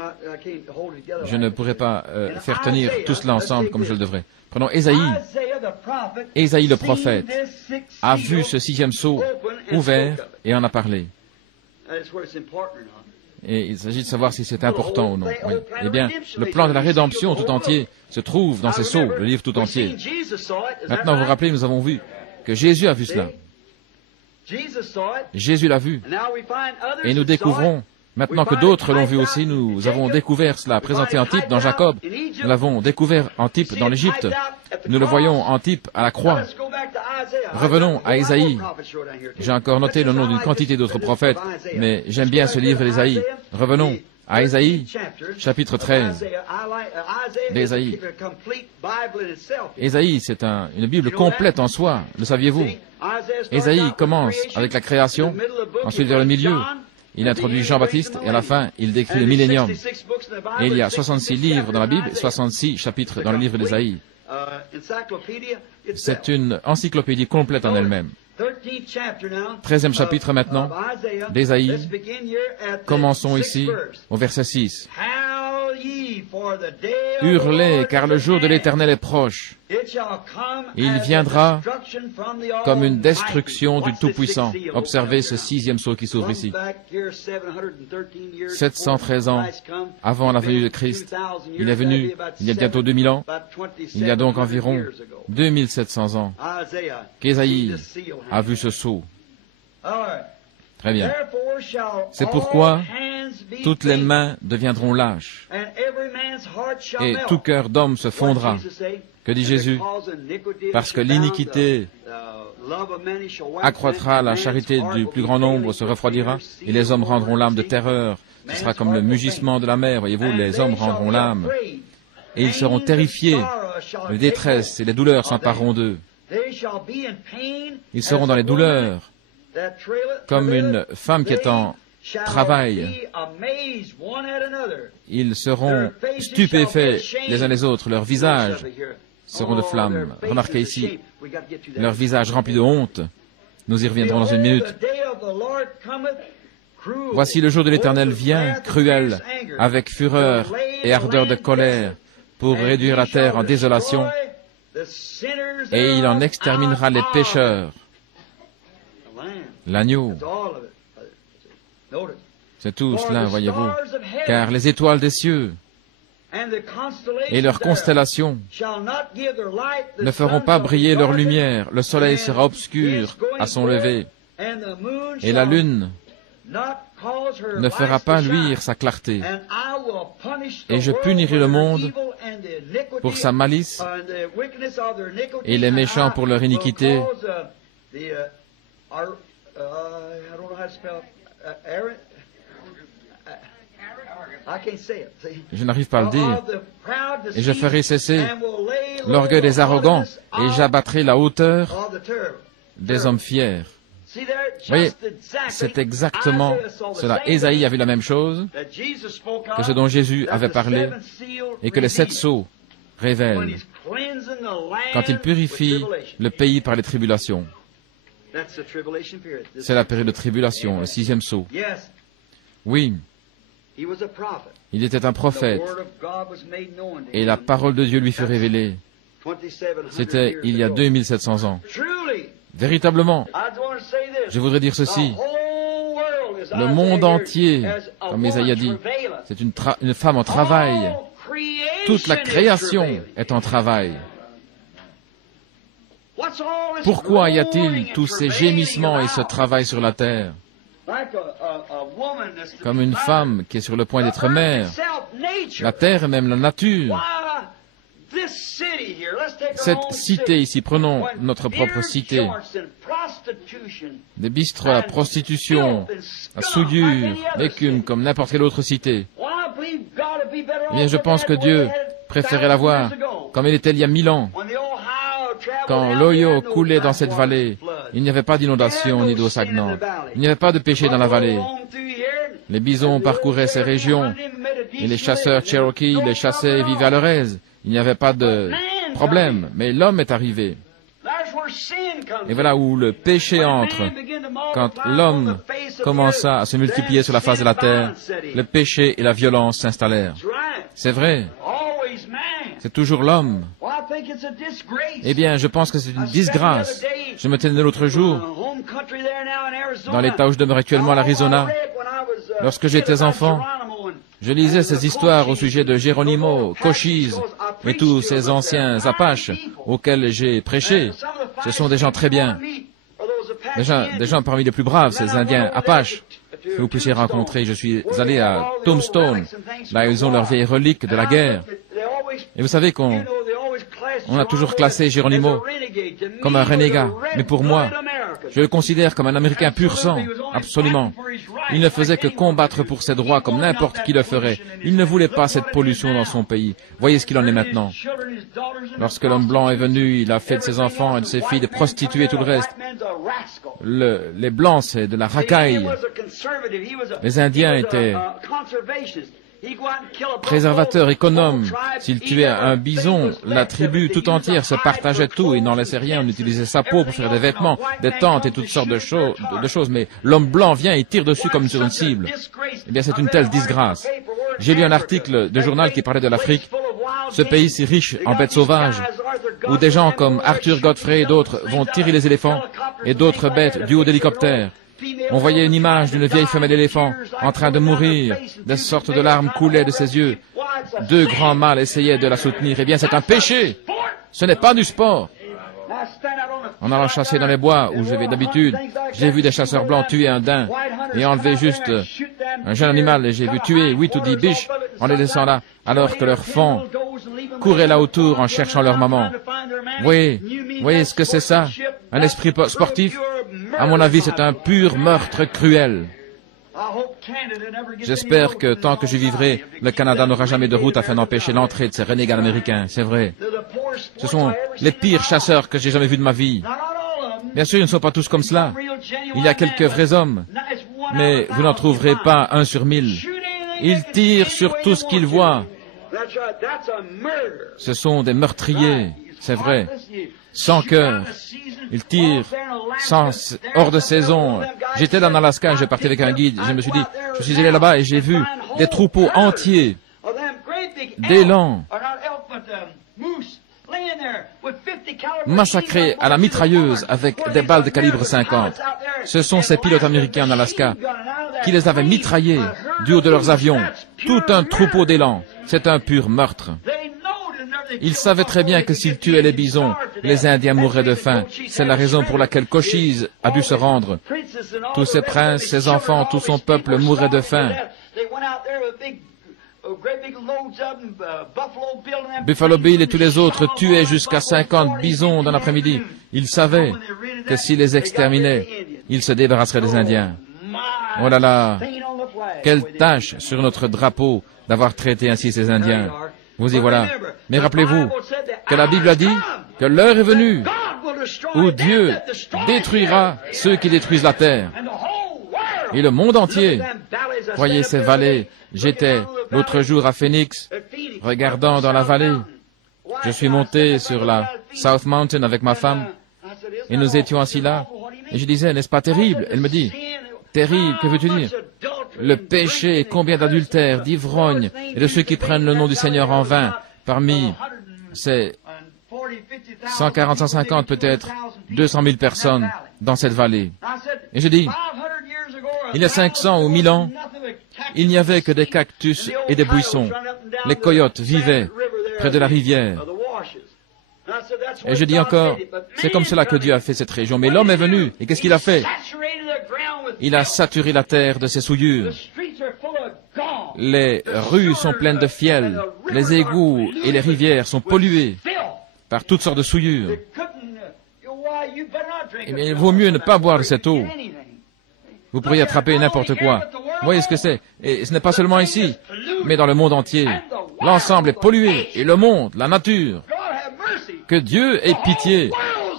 Je ne pourrais pas faire tenir tout cela ensemble comme je le devrais. Prenons Ésaïe. Ésaïe le prophète a vu ce 6e sceau ouvert et en a parlé. Et il s'agit de savoir si c'est important ou non. Oui. Eh bien, le plan de la rédemption tout entier se trouve dans ces sceaux, le livre tout entier. Maintenant, vous vous rappelez, nous avons vu que Jésus a vu cela. Jésus l'a vu. Et nous découvrons, maintenant que d'autres l'ont vu aussi, nous avons découvert cela, présenté en type dans Jacob. Nous l'avons découvert en type dans l'Égypte. Nous le voyons en type à la croix. Revenons à Ésaïe. J'ai encore noté le nom d'une quantité d'autres prophètes, mais j'aime bien ce livre d'Ésaïe. Revenons à Ésaïe, chapitre 13. D'Ésaïe. Ésaïe, c'est une Bible complète en soi, le saviez-vous? Ésaïe commence avec la création, ensuite vers le milieu, il introduit Jean-Baptiste, et à la fin, il décrit le millénium. Et il y a 66 livres dans la Bible, 66 chapitres dans le livre d'Ésaïe. C'est une encyclopédie complète en elle-même. 13e chapitre maintenant d'Ésaïe. Commençons ici au verset 6. Hurlez, car le jour de l'Éternel est proche. Il viendra comme une destruction du Tout-Puissant. Observez ce 6e sceau qui s'ouvre ici. 713 ans avant la venue de Christ. Il est venu il y a bientôt 2000 ans. Il y a donc environ 2700 ans qu'Ésaïe a vu ce sceau. Très bien. C'est pourquoi toutes les mains deviendront lâches et tout cœur d'homme se fondra. Que dit Jésus? Parce que l'iniquité accroîtra, la charité du plus grand nombre se refroidira, et les hommes rendront l'âme de terreur. Ce sera comme le mugissement de la mer, voyez-vous, les hommes rendront l'âme. Et ils seront terrifiés, les détresses et les douleurs s'empareront d'eux. Ils seront dans les douleurs, comme une femme qui est en travail. Ils seront stupéfaits les uns les autres, leurs visages seront de flammes. Remarquez ici, leurs visages remplis de honte. Nous y reviendrons dans une minute. Voici le jour de l'Éternel vient, cruel, avec fureur et ardeur de colère, pour réduire la terre en désolation, et il en exterminera les pécheurs. L'agneau. C'est tout cela, voyez-vous, car les étoiles des cieux et leurs constellations ne feront pas briller leur lumière, le soleil sera obscur à son lever, et la lune ne fera pas luire sa clarté. Et je punirai le monde pour sa malice et les méchants pour leur iniquité. Je n'arrive pas à le dire. Et je ferai cesser l'orgueil des arrogants et j'abattrai la hauteur des hommes fiers. Vous voyez, c'est exactement cela. Ésaïe a vu la même chose que ce dont Jésus avait parlé et que les 7 sceaux révèlent quand il purifie le pays par les tribulations. C'est la période de tribulation, le 6e sceau. Oui, il était un prophète et la parole de Dieu lui fut révélée. C'était il y a 2700 ans. Véritablement, je voudrais dire ceci, le monde entier, comme Ésaïe a dit, c'est une femme en travail. Toute la création est en travail. Pourquoi y a-t-il tous ces gémissements et ce travail sur la terre? Comme une femme qui est sur le point d'être mère, la terre et même la nature. Cette cité ici, prenons notre propre cité, des bistrots, la prostitution, la souillure, l'écume, comme n'importe quelle autre cité. Eh bien, je pense que Dieu préférait la voir comme elle était il y a 1000 ans. Quand l'Ohio coulait dans cette vallée, il n'y avait pas d'inondation ni d'eau stagnante. Il n'y avait pas de péché dans la vallée. Les bisons parcouraient ces régions, et les chasseurs Cherokee les chassaient et vivaient à leur aise. Il n'y avait pas de problème, mais l'homme est arrivé. Et voilà où le péché entre. Quand l'homme commença à se multiplier sur la face de la terre, le péché et la violence s'installèrent. C'est vrai. C'est toujours l'homme. Eh bien, je pense que c'est une disgrâce. Je me tenais l'autre jour, dans l'État où je demeure actuellement, à l'Arizona. Lorsque j'étais enfant, je lisais ces histoires au sujet de Geronimo, Cochise et tous ces anciens Apaches auxquels j'ai prêché. Ce sont des gens très bien. Des gens parmi les plus braves, ces Indiens Apaches que vous puissiez rencontrer. Je suis allé à Tombstone. Là, ils ont leurs vieilles reliques de la guerre. Et vous savez qu'on a toujours classé Geronimo comme un renégat. Mais pour moi, je le considère comme un Américain pur sang, absolument. Il ne faisait que combattre pour ses droits comme n'importe qui le ferait. Il ne voulait pas cette pollution dans son pays. Voyez ce qu'il en est maintenant. Lorsque l'homme blanc est venu, il a fait de ses enfants et de ses filles des prostituées et tout le reste. Les blancs, c'est de la racaille. Les Indiens étaient préservateurs, économes. S'il tuait un bison, la tribu tout entière se partageait tout et n'en laissait rien. On utilisait sa peau pour faire des vêtements, des tentes et toutes sortes de choses. Mais l'homme blanc vient et tire dessus comme sur une cible. Eh bien, c'est une telle disgrâce. J'ai lu un article de journal qui parlait de l'Afrique, ce pays si riche en bêtes sauvages, où des gens comme Arthur Godfrey et d'autres vont tirer les éléphants et d'autres bêtes du haut d'hélicoptères. On voyait une image d'une vieille femelle éléphant en train de mourir. Des sortes de larmes coulaient de ses yeux. 2 grands mâles essayaient de la soutenir. Eh bien, c'est un péché. Ce n'est pas du sport. En allant chasser dans les bois où je vais d'habitude, j'ai vu des chasseurs blancs tuer un daim et enlever juste un jeune animal. Et j'ai vu tuer 8 ou 10 biches en les laissant là, alors que leurs fons couraient là autour en cherchant leur maman. Voyez ce que c'est ça? Un esprit sportif? À mon avis, c'est un pur meurtre cruel. J'espère que tant que je vivrai, le Canada n'aura jamais de route afin d'empêcher l'entrée de ces renégats américains. C'est vrai. Ce sont les pires chasseurs que j'ai jamais vus de ma vie. Bien sûr, ils ne sont pas tous comme cela. Il y a quelques vrais hommes, mais vous n'en trouverez pas un sur 1000. Ils tirent sur tout ce qu'ils voient. Ce sont des meurtriers, c'est vrai, sans cœur. Ils tirent hors de saison. J'étais là en Alaska, je partais avec un guide. Je me suis dit, je suis allé là-bas et j'ai vu des troupeaux entiers d'élands massacrés à la mitrailleuse avec des balles de calibre 50. Ce sont ces pilotes américains en Alaska qui les avaient mitraillés du haut de leurs avions. Tout un troupeau d'élands. C'est un pur meurtre. Ils savaient très bien que s'ils tuaient les bisons, les Indiens mourraient de faim. C'est la raison pour laquelle Cochise a dû se rendre. Tous ses princes, ses enfants, tout son peuple mourrait de faim. Buffalo Bill et tous les autres tuaient jusqu'à 50 bisons dans l'après-midi. Ils savaient que s'ils les exterminaient, ils se débarrasseraient des Indiens. Oh là là, quelle tâche sur notre drapeau d'avoir traité ainsi ces Indiens. Vous y voilà. Mais rappelez-vous que la Bible a dit que l'heure est venue où Dieu détruira ceux qui détruisent la terre. Et le monde entier. Voyez ces vallées. J'étais l'autre jour à Phoenix, regardant dans la vallée. Je suis monté sur la South Mountain avec ma femme, et nous étions assis là. Et je disais, n'est-ce pas terrible? Elle me dit, terrible, que veux-tu dire? Le péché, combien d'adultères, d'ivrognes, et de ceux qui prennent le nom du Seigneur en vain, parmi ces 140, 150, peut-être 200 000 personnes dans cette vallée. Et je dis, il y a 500 ou 1000 ans, il n'y avait que des cactus et des buissons. Les coyotes vivaient près de la rivière. Et je dis encore, c'est comme cela que Dieu a fait cette région. Mais l'homme est venu, et qu'est-ce qu'il a fait? Il a saturé la terre de ses souillures. Les rues sont pleines de fiel, les égouts et les rivières sont pollués par toutes sortes de souillures. Eh bien, il vaut mieux ne pas boire cette eau. Vous pourriez attraper n'importe quoi. Vous voyez ce que c'est? Et ce n'est pas seulement ici, mais dans le monde entier. L'ensemble est pollué, et le monde, la nature. Que Dieu ait pitié.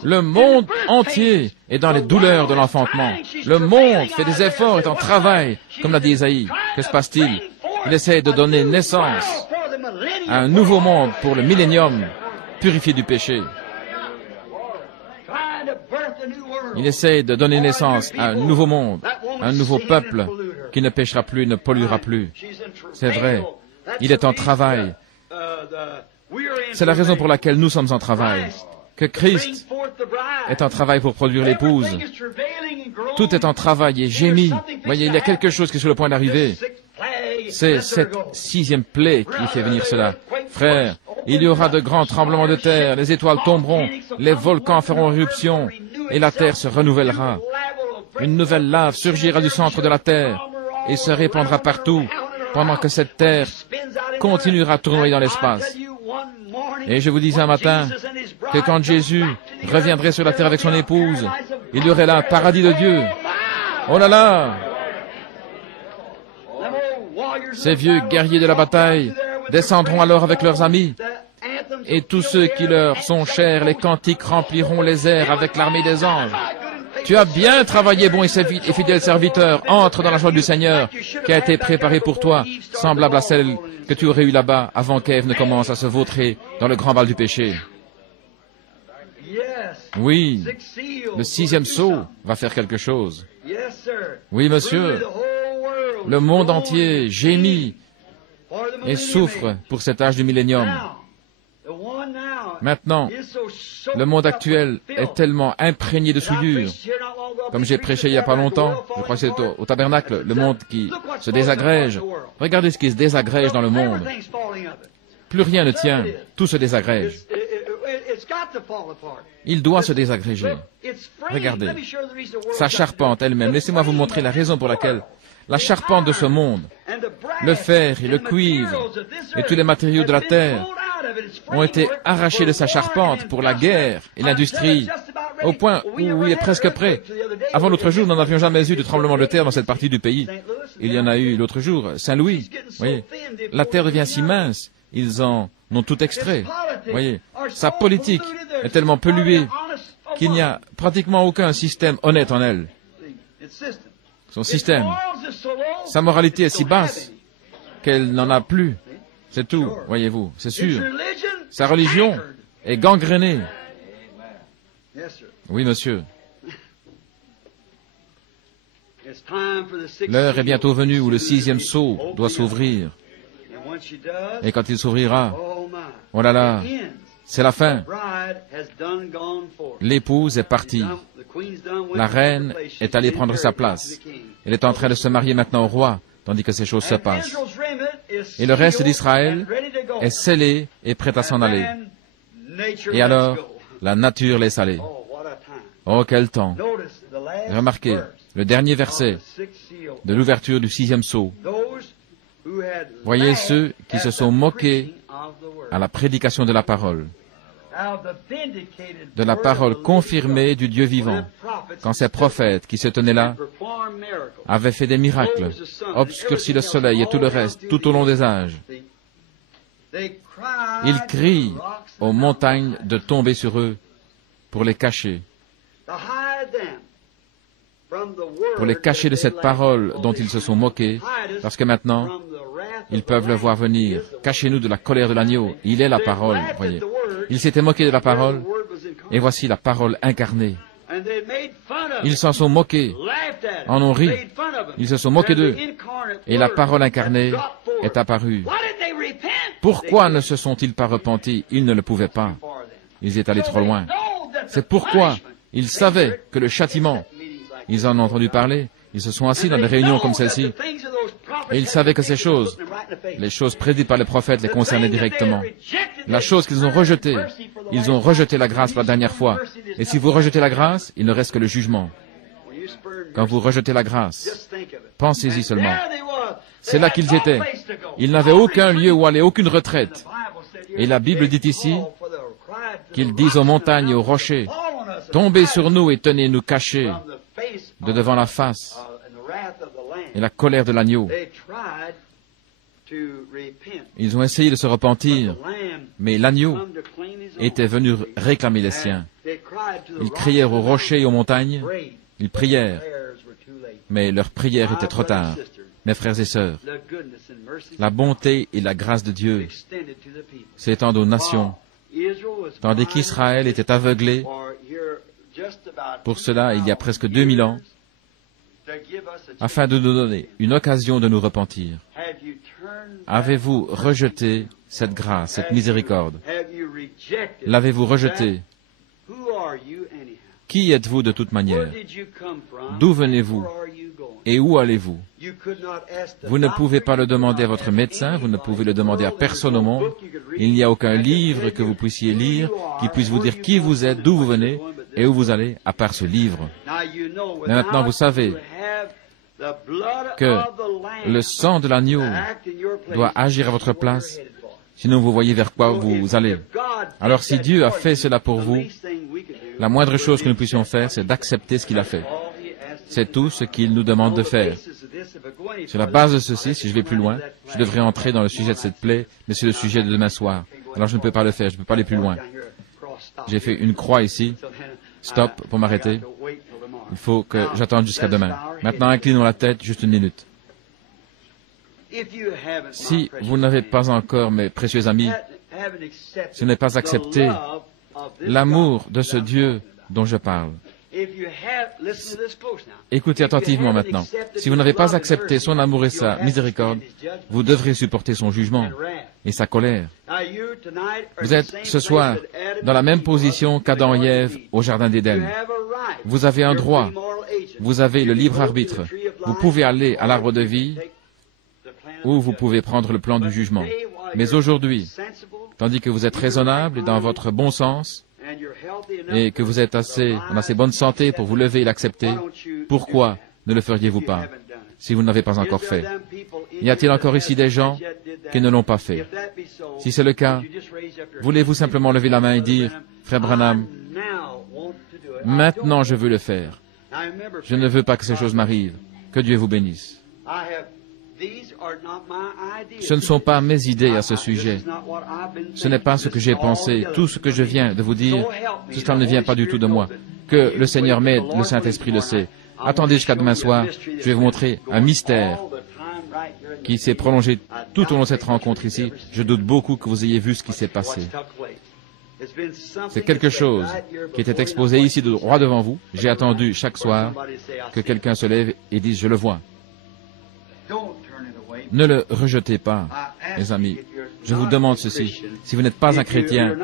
Le monde entier est dans les douleurs de l'enfantement. Le monde fait des efforts, est en travail, comme l'a dit Isaïe. Que se passe-t-il? Il essaie de donner naissance à un nouveau monde pour le millénium, purifié du péché. Il essaie de donner naissance à un nouveau monde, un nouveau peuple qui ne péchera plus, ne polluera plus. C'est vrai. Il est en travail. C'est la raison pour laquelle nous sommes en travail. Que Christ est en travail pour produire l'épouse. Tout est en travail et gémit. Voyez, il y a quelque chose qui est sur le point d'arriver. C'est cette 6e plaie qui fait venir cela. Frères, il y aura de grands tremblements de terre, les étoiles tomberont, les volcans feront éruption, et la terre se renouvellera. Une nouvelle lave surgira du centre de la terre et se répandra partout, pendant que cette terre continuera à tournoyer dans l'espace. Et je vous disais un matin que quand Jésus reviendrait sur la terre avec son épouse, il y aurait là un paradis de Dieu. Oh là là! Ces vieux guerriers de la bataille descendront alors avec leurs amis, et tous ceux qui leur sont chers, les cantiques rempliront les airs avec l'armée des anges. Tu as bien travaillé, bon et fidèle serviteur, entre dans la joie du Seigneur, qui a été préparée pour toi, semblable à celle que tu aurais eue là-bas avant qu'Ève ne commence à se vautrer dans le grand bal du péché. Oui, le 6e sceau va faire quelque chose. Oui, monsieur, le monde entier gémit et souffre pour cet âge du millénium. Maintenant, le monde actuel est tellement imprégné de souillure. Comme j'ai prêché il n'y a pas longtemps, je crois que c'est au tabernacle, le monde qui se désagrège. Regardez ce qui se désagrège dans le monde. Plus rien ne tient, tout se désagrège. Il doit se désagréger. Regardez, sa charpente elle-même. Laissez-moi vous montrer la raison pour laquelle la charpente de ce monde, le fer et le cuivre et tous les matériaux de la terre ont été arrachés de sa charpente pour la guerre et l'industrie, au point où il est presque prêt. Avant l'autre jour, nous n'avions jamais eu de tremblement de terre dans cette partie du pays. Il y en a eu l'autre jour, Saint-Louis. Voyez, la terre devient si mince, ils en ont tout extrait. Voyez, sa politique est tellement polluée qu'il n'y a pratiquement aucun système honnête en elle. Son système, sa moralité est si basse qu'elle n'en a plus. C'est tout, voyez-vous, c'est sûr. Sa religion est gangrénée. Oui, monsieur. L'heure est bientôt venue où le 6e sceau doit s'ouvrir. Et quand il s'ouvrira, oh là là, c'est la fin. L'épouse est partie. La reine est allée prendre sa place. Elle est en train de se marier maintenant au roi, tandis que ces choses se passent. Et le reste d'Israël est scellé et prêt à s'en aller. Et alors, la nature laisse aller. Oh, quel temps! Remarquez, le dernier verset de l'ouverture du 6e sceau. Voyez ceux qui se sont moqués à la prédication de la parole confirmée du Dieu vivant, quand ces prophètes qui se tenaient là avaient fait des miracles, obscurci le soleil et tout le reste, tout au long des âges. Ils crient aux montagnes de tomber sur eux pour les cacher de cette parole dont ils se sont moqués, parce que maintenant, ils peuvent le voir venir. Cachez-nous de la colère de l'agneau. Il est la parole, voyez. Ils s'étaient moqués de la parole, et voici la parole incarnée. Ils s'en sont moqués, en ont ri. Ils se sont moqués d'eux, et la parole incarnée est apparue. Pourquoi ne se sont-ils pas repentis? Ils ne le pouvaient pas. Ils étaient allés trop loin. C'est pourquoi ils savaient que le châtiment, ils en ont entendu parler, ils se sont assis dans des réunions comme celle-ci, et ils savaient que ces choses, les choses prédites par les prophètes, les concernaient directement. La chose qu'ils ont rejetée, ils ont rejeté la grâce pour la dernière fois. Et si vous rejetez la grâce, il ne reste que le jugement. Quand vous rejetez la grâce, pensez-y seulement. C'est là qu'ils étaient. Ils n'avaient aucun lieu où aller, aucune retraite. Et la Bible dit ici qu'ils disent aux montagnes et aux rochers, « Tombez sur nous et tenez-nous cachés de devant la face et la colère de l'agneau. » Ils ont essayé de se repentir, mais l'agneau était venu réclamer les siens. Ils crièrent aux rochers et aux montagnes, ils prièrent, mais leur prière était trop tard. Mes frères et sœurs, la bonté et la grâce de Dieu s'étendent aux nations, tandis qu'Israël était aveuglé. Pour cela, il y a presque 2000 ans, afin de nous donner une occasion de nous repentir. Avez-vous rejeté cette grâce, cette miséricorde? L'avez-vous rejeté? Qui êtes-vous de toute manière? D'où venez-vous? Et où allez-vous? Vous ne pouvez pas le demander à votre médecin, vous ne pouvez le demander à personne au monde. Il n'y a aucun livre que vous puissiez lire qui puisse vous dire qui vous êtes, d'où vous venez et où vous allez, à part ce livre. Mais maintenant, vous savez que le sang de l'agneau doit agir à votre place, sinon vous voyez vers quoi vous allez. Alors si Dieu a fait cela pour vous, la moindre chose que nous puissions faire, c'est d'accepter ce qu'il a fait. C'est tout ce qu'il nous demande de faire. Sur la base de ceci, si je vais plus loin, je devrais entrer dans le sujet de cette plaie, mais c'est le sujet de demain soir. Alors je ne peux pas le faire, je ne peux pas aller plus loin. J'ai fait une croix ici. Stop, pour m'arrêter. Il faut que j'attende jusqu'à demain. Maintenant, inclinons la tête, juste une minute. Si vous n'avez pas encore, mes précieux amis, ce n'est pas accepté l'amour de ce Dieu dont je parle. Écoutez attentivement maintenant. Si vous n'avez pas accepté son amour et sa miséricorde, vous devrez supporter son jugement et sa colère. Vous êtes ce soir dans la même position qu'Adam et Ève au Jardin d'Éden. Vous avez un droit. Vous avez le libre arbitre. Vous pouvez aller à l'arbre de vie ou vous pouvez prendre le plan du jugement. Mais aujourd'hui, tandis que vous êtes raisonnable et dans votre bon sens, et que vous êtes en assez bonne santé pour vous lever et l'accepter, pourquoi ne le feriez-vous pas, si vous ne l'avez pas encore fait? Y a-t-il encore ici des gens qui ne l'ont pas fait? Si c'est le cas, voulez-vous simplement lever la main et dire, « Frère Branham, maintenant je veux le faire. Je ne veux pas que ces choses m'arrivent. Que Dieu vous bénisse. » Ce ne sont pas mes idées à ce sujet. Ce n'est pas ce que j'ai pensé. Tout ce que je viens de vous dire, cela ne vient pas du tout de moi. Que le Seigneur m'aide, le Saint-Esprit le sait. Attendez jusqu'à demain soir, je vais vous montrer un mystère qui s'est prolongé tout au long de cette rencontre ici. Je doute beaucoup que vous ayez vu ce qui s'est passé. C'est quelque chose qui était exposé ici droit devant vous. J'ai attendu chaque soir que quelqu'un se lève et dise « Je le vois ». Ne le rejetez pas, mes amis. Je vous demande ceci. Si vous n'êtes pas un chrétien,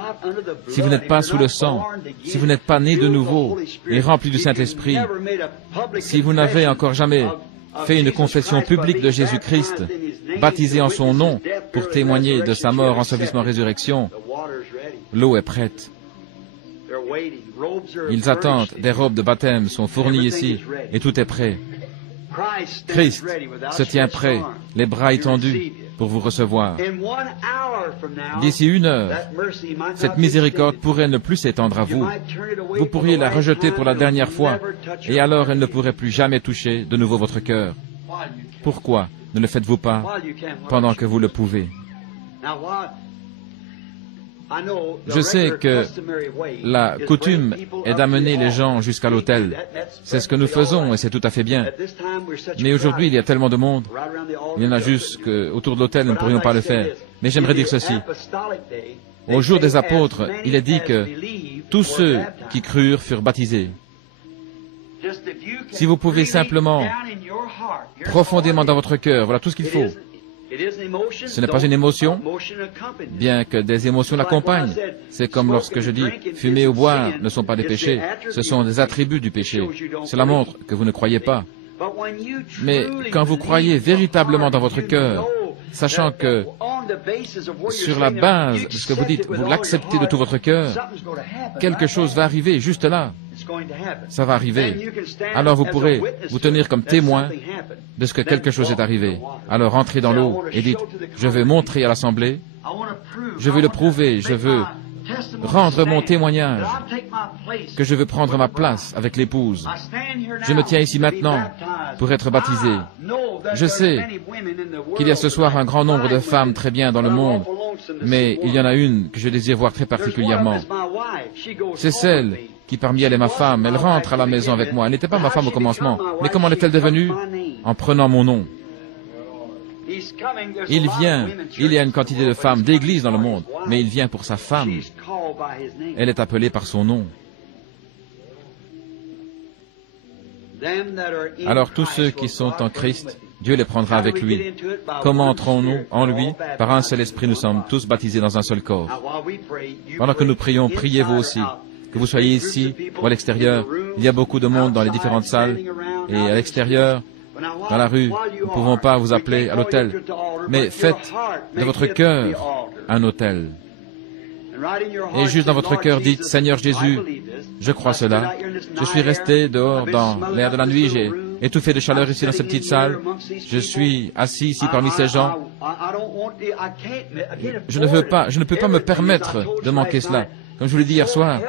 si vous n'êtes pas sous le sang, si vous n'êtes pas né de nouveau et rempli du Saint-Esprit, si vous n'avez encore jamais fait une confession publique de Jésus-Christ, baptisé en son nom pour témoigner de sa mort, ensevelissement, résurrection, l'eau est prête. Ils attendent, des robes de baptême sont fournies ici et tout est prêt. Christ se tient prêt, les bras étendus pour vous recevoir. D'ici 1 heure, cette miséricorde pourrait ne plus s'étendre à vous. Vous pourriez la rejeter pour la dernière fois, et alors elle ne pourrait plus jamais toucher de nouveau votre cœur. Pourquoi ne le faites-vous pas pendant que vous le pouvez? Je sais que la coutume est d'amener les gens jusqu'à l'autel. C'est ce que nous faisons et c'est tout à fait bien. Mais aujourd'hui, il y a tellement de monde. Il y en a juste qu'autour de l'autel, nous ne pourrions pas le faire. Mais j'aimerais dire ceci. Au jour des apôtres, il est dit que tous ceux qui crurent furent baptisés. Si vous pouvez simplement, profondément dans votre cœur, voilà tout ce qu'il faut. Ce n'est pas une émotion, bien que des émotions l'accompagnent. C'est comme lorsque je dis, fumer ou boire ne sont pas des péchés, ce sont des attributs du péché. Cela montre que vous ne croyez pas. Mais quand vous croyez véritablement dans votre cœur, sachant que sur la base de ce que vous dites, vous l'acceptez de tout votre cœur, quelque chose va arriver juste là. Ça va arriver. Alors vous pourrez vous tenir comme témoin de ce que quelque chose est arrivé. Alors entrez dans l'eau et dites, je vais montrer à l'Assemblée, je vais le prouver, je veux rendre mon témoignage, que je veux prendre ma place avec l'épouse. Je me tiens ici maintenant pour être baptisé. Je sais qu'il y a ce soir un grand nombre de femmes très bien dans le monde, mais il y en a une que je désire voir très particulièrement. C'est celle qui parmi elle est ma femme. Elle rentre à la maison avec moi. Elle n'était pas ma femme au commencement. Mais comment l'est-elle devenue? En prenant mon nom. Il vient, il y a une quantité de femmes d'église dans le monde, mais il vient pour sa femme. Elle est appelée par son nom. Alors tous ceux qui sont en Christ, Dieu les prendra avec lui. Comment entrons-nous en lui? Par un seul esprit, nous sommes tous baptisés dans un seul corps. Pendant que nous prions, priez vous aussi. Que vous soyez ici ou à l'extérieur, il y a beaucoup de monde dans les différentes salles. Et à l'extérieur, dans la rue, nous ne pouvons pas vous appeler à l'autel. Mais faites de votre cœur un autel. Et juste dans votre cœur, dites, Seigneur Jésus, je crois cela. Je suis resté dehors dans l'air de la nuit, j'ai étouffé de chaleur ici dans cette petite salle. Je suis assis ici parmi ces gens. Je ne peux pas me permettre de manquer cela. Comme je vous l'ai dit hier soir,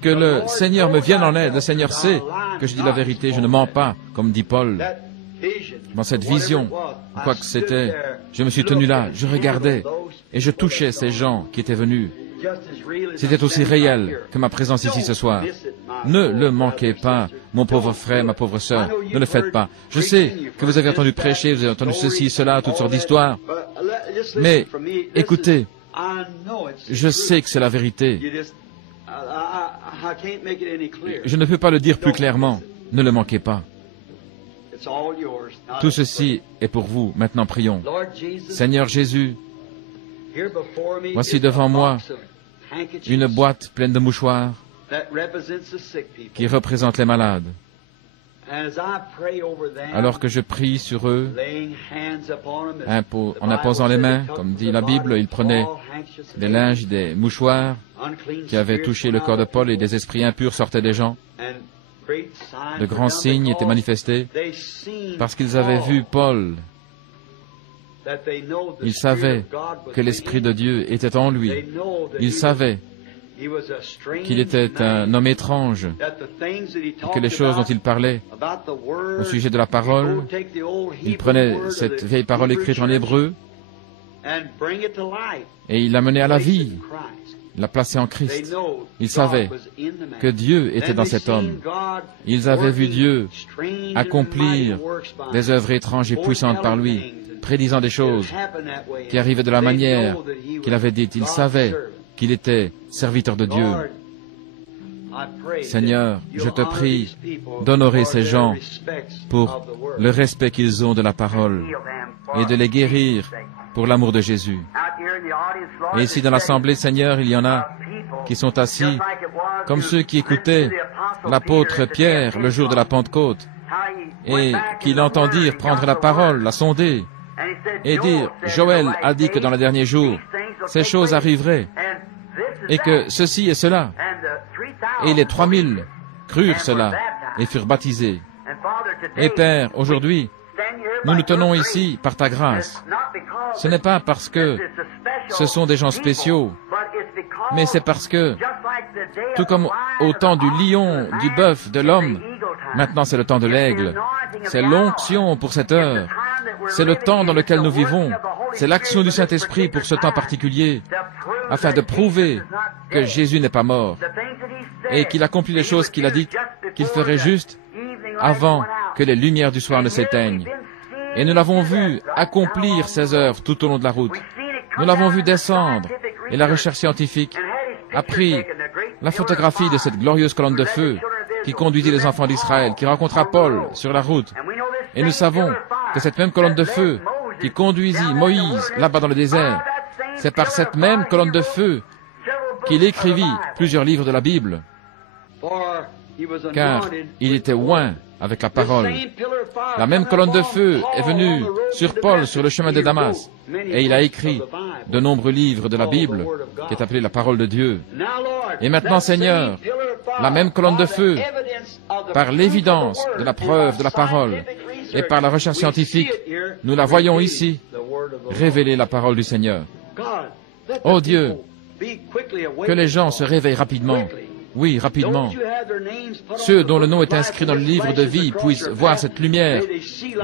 que le Seigneur me vienne en aide. Le Seigneur sait que je dis la vérité, je ne mens pas, comme dit Paul. Dans cette vision, quoi que c'était, je me suis tenu là, je regardais, et je touchais ces gens qui étaient venus. C'était aussi réel que ma présence ici ce soir. Ne le manquez pas, mon pauvre frère, ma pauvre sœur, ne le faites pas. Je sais que vous avez entendu prêcher, vous avez entendu ceci, cela, toutes sortes d'histoires, mais écoutez, je sais que c'est la vérité. Je ne peux pas le dire plus clairement. Ne le manquez pas. Tout ceci est pour vous. Maintenant, prions. Seigneur Jésus, voici devant moi une boîte pleine de mouchoirs qui représente les malades. Alors que je prie sur eux, en imposant les mains, comme dit la Bible, ils prenaient des linges, des mouchoirs qui avaient touché le corps de Paul et des esprits impurs sortaient des gens. De grands signes étaient manifestés parce qu'ils avaient vu Paul. Ils savaient que l'Esprit de Dieu était en lui. Ils savaient qu'il était un homme étrange, que les choses dont il parlait au sujet de la parole, il prenait cette vieille parole écrite en hébreu et il la menait à la vie. l'a placé en Christ. Ils savaient que Dieu était dans cet homme. Ils avaient vu Dieu accomplir des œuvres étranges et puissantes par lui, prédisant des choses qui arrivaient de la manière qu'il avait dite. Ils savaient qu'il était serviteur de Dieu. Seigneur, je te prie d'honorer ces gens pour le respect qu'ils ont de la parole et de les guérir pour l'amour de Jésus. Et ici dans l'assemblée, Seigneur, il y en a qui sont assis comme ceux qui écoutaient l'apôtre Pierre le jour de la Pentecôte et qui l'entendirent prendre la parole, la sonder et dire, Joël a dit que dans les derniers jours, ces choses arriveraient et que ceci et cela. Et les 3000 crurent cela et furent baptisés. Et Père, aujourd'hui, nous nous tenons ici par ta grâce. Ce n'est pas parce que ce sont des gens spéciaux, mais c'est parce que, tout comme au temps du lion, du bœuf, de l'homme, maintenant c'est le temps de l'aigle. C'est l'onction pour cette heure. C'est le temps dans lequel nous vivons. C'est l'action du Saint-Esprit pour ce temps particulier, afin de prouver que Jésus n'est pas mort et qu'il accomplit les choses qu'il a dites qu'il ferait juste avant que les lumières du soir ne s'éteignent. Et nous l'avons vu accomplir ces œuvres tout au long de la route. Nous l'avons vu descendre et la recherche scientifique a pris la photographie de cette glorieuse colonne de feu qui conduisit les enfants d'Israël, qui rencontra Paul sur la route. Et nous savons que cette même colonne de feu qui conduisit Moïse là-bas dans le désert, c'est par cette même colonne de feu qu'il écrivit plusieurs livres de la Bible, car il était oint avec la parole. La même colonne de feu est venue sur Paul sur le chemin de Damas, et il a écrit de nombreux livres de la Bible, qui est appelée la parole de Dieu. Et maintenant, Seigneur, la même colonne de feu, par l'évidence de la preuve de la parole, et par la recherche scientifique, nous la voyons ici, révéler la parole du Seigneur. Oh Dieu, que les gens se réveillent rapidement. Oui, rapidement. Ceux dont le nom est inscrit dans le livre de vie puissent voir cette lumière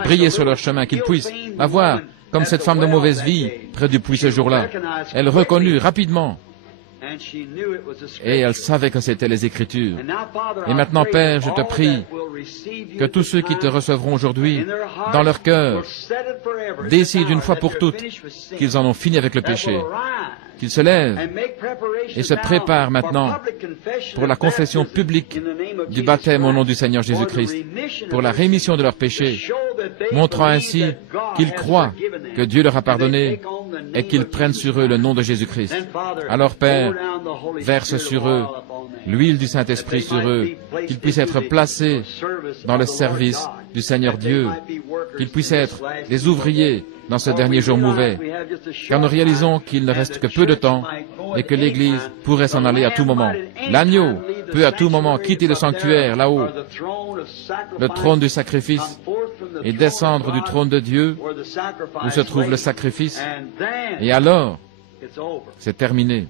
briller sur leur chemin, qu'ils puissent la voir comme cette femme de mauvaise vie près du puits ce jour-là. Elle reconnut rapidement. Et elle savait que c'était les Écritures. Et maintenant, Père, je te prie que tous ceux qui te recevront aujourd'hui, dans leur cœur, décident une fois pour toutes qu'ils en ont fini avec le péché, qu'ils se lèvent et se préparent maintenant pour la confession publique du baptême au nom du Seigneur Jésus-Christ, pour la rémission de leurs péchés, montrant ainsi qu'ils croient que Dieu leur a pardonné et qu'ils prennent sur eux le nom de Jésus-Christ. Alors, Père, verse sur eux l'huile du Saint-Esprit sur eux, qu'ils puissent être placés dans le service du Seigneur Dieu, qu'ils puissent être des ouvriers dans ce dernier jour mauvais, car nous réalisons qu'il ne reste que peu de temps et que l'Église pourrait s'en aller à tout moment. L'agneau peut à tout moment quitter le sanctuaire là-haut, le trône du sacrifice, et descendre du trône de Dieu où se trouve le sacrifice, et alors, c'est terminé.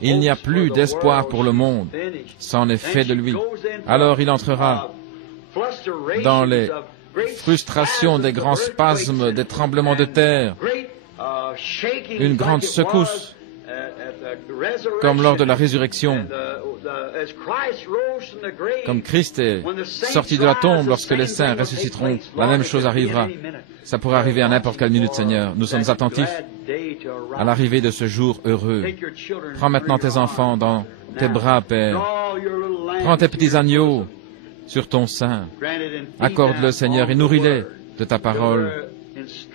Il n'y a plus d'espoir pour le monde, c'en est fait de lui. Alors il entrera dans les frustrations des grands spasmes, des tremblements de terre, une grande secousse, comme lors de la résurrection, comme Christ est sorti de la tombe, lorsque les saints ressusciteront, la même chose arrivera. Ça pourrait arriver à n'importe quelle minute, Seigneur. Nous sommes attentifs à l'arrivée de ce jour heureux. Prends maintenant tes enfants dans tes bras, Père. Prends tes petits agneaux sur ton sein. Accorde-le, Seigneur, et nourris-les de ta parole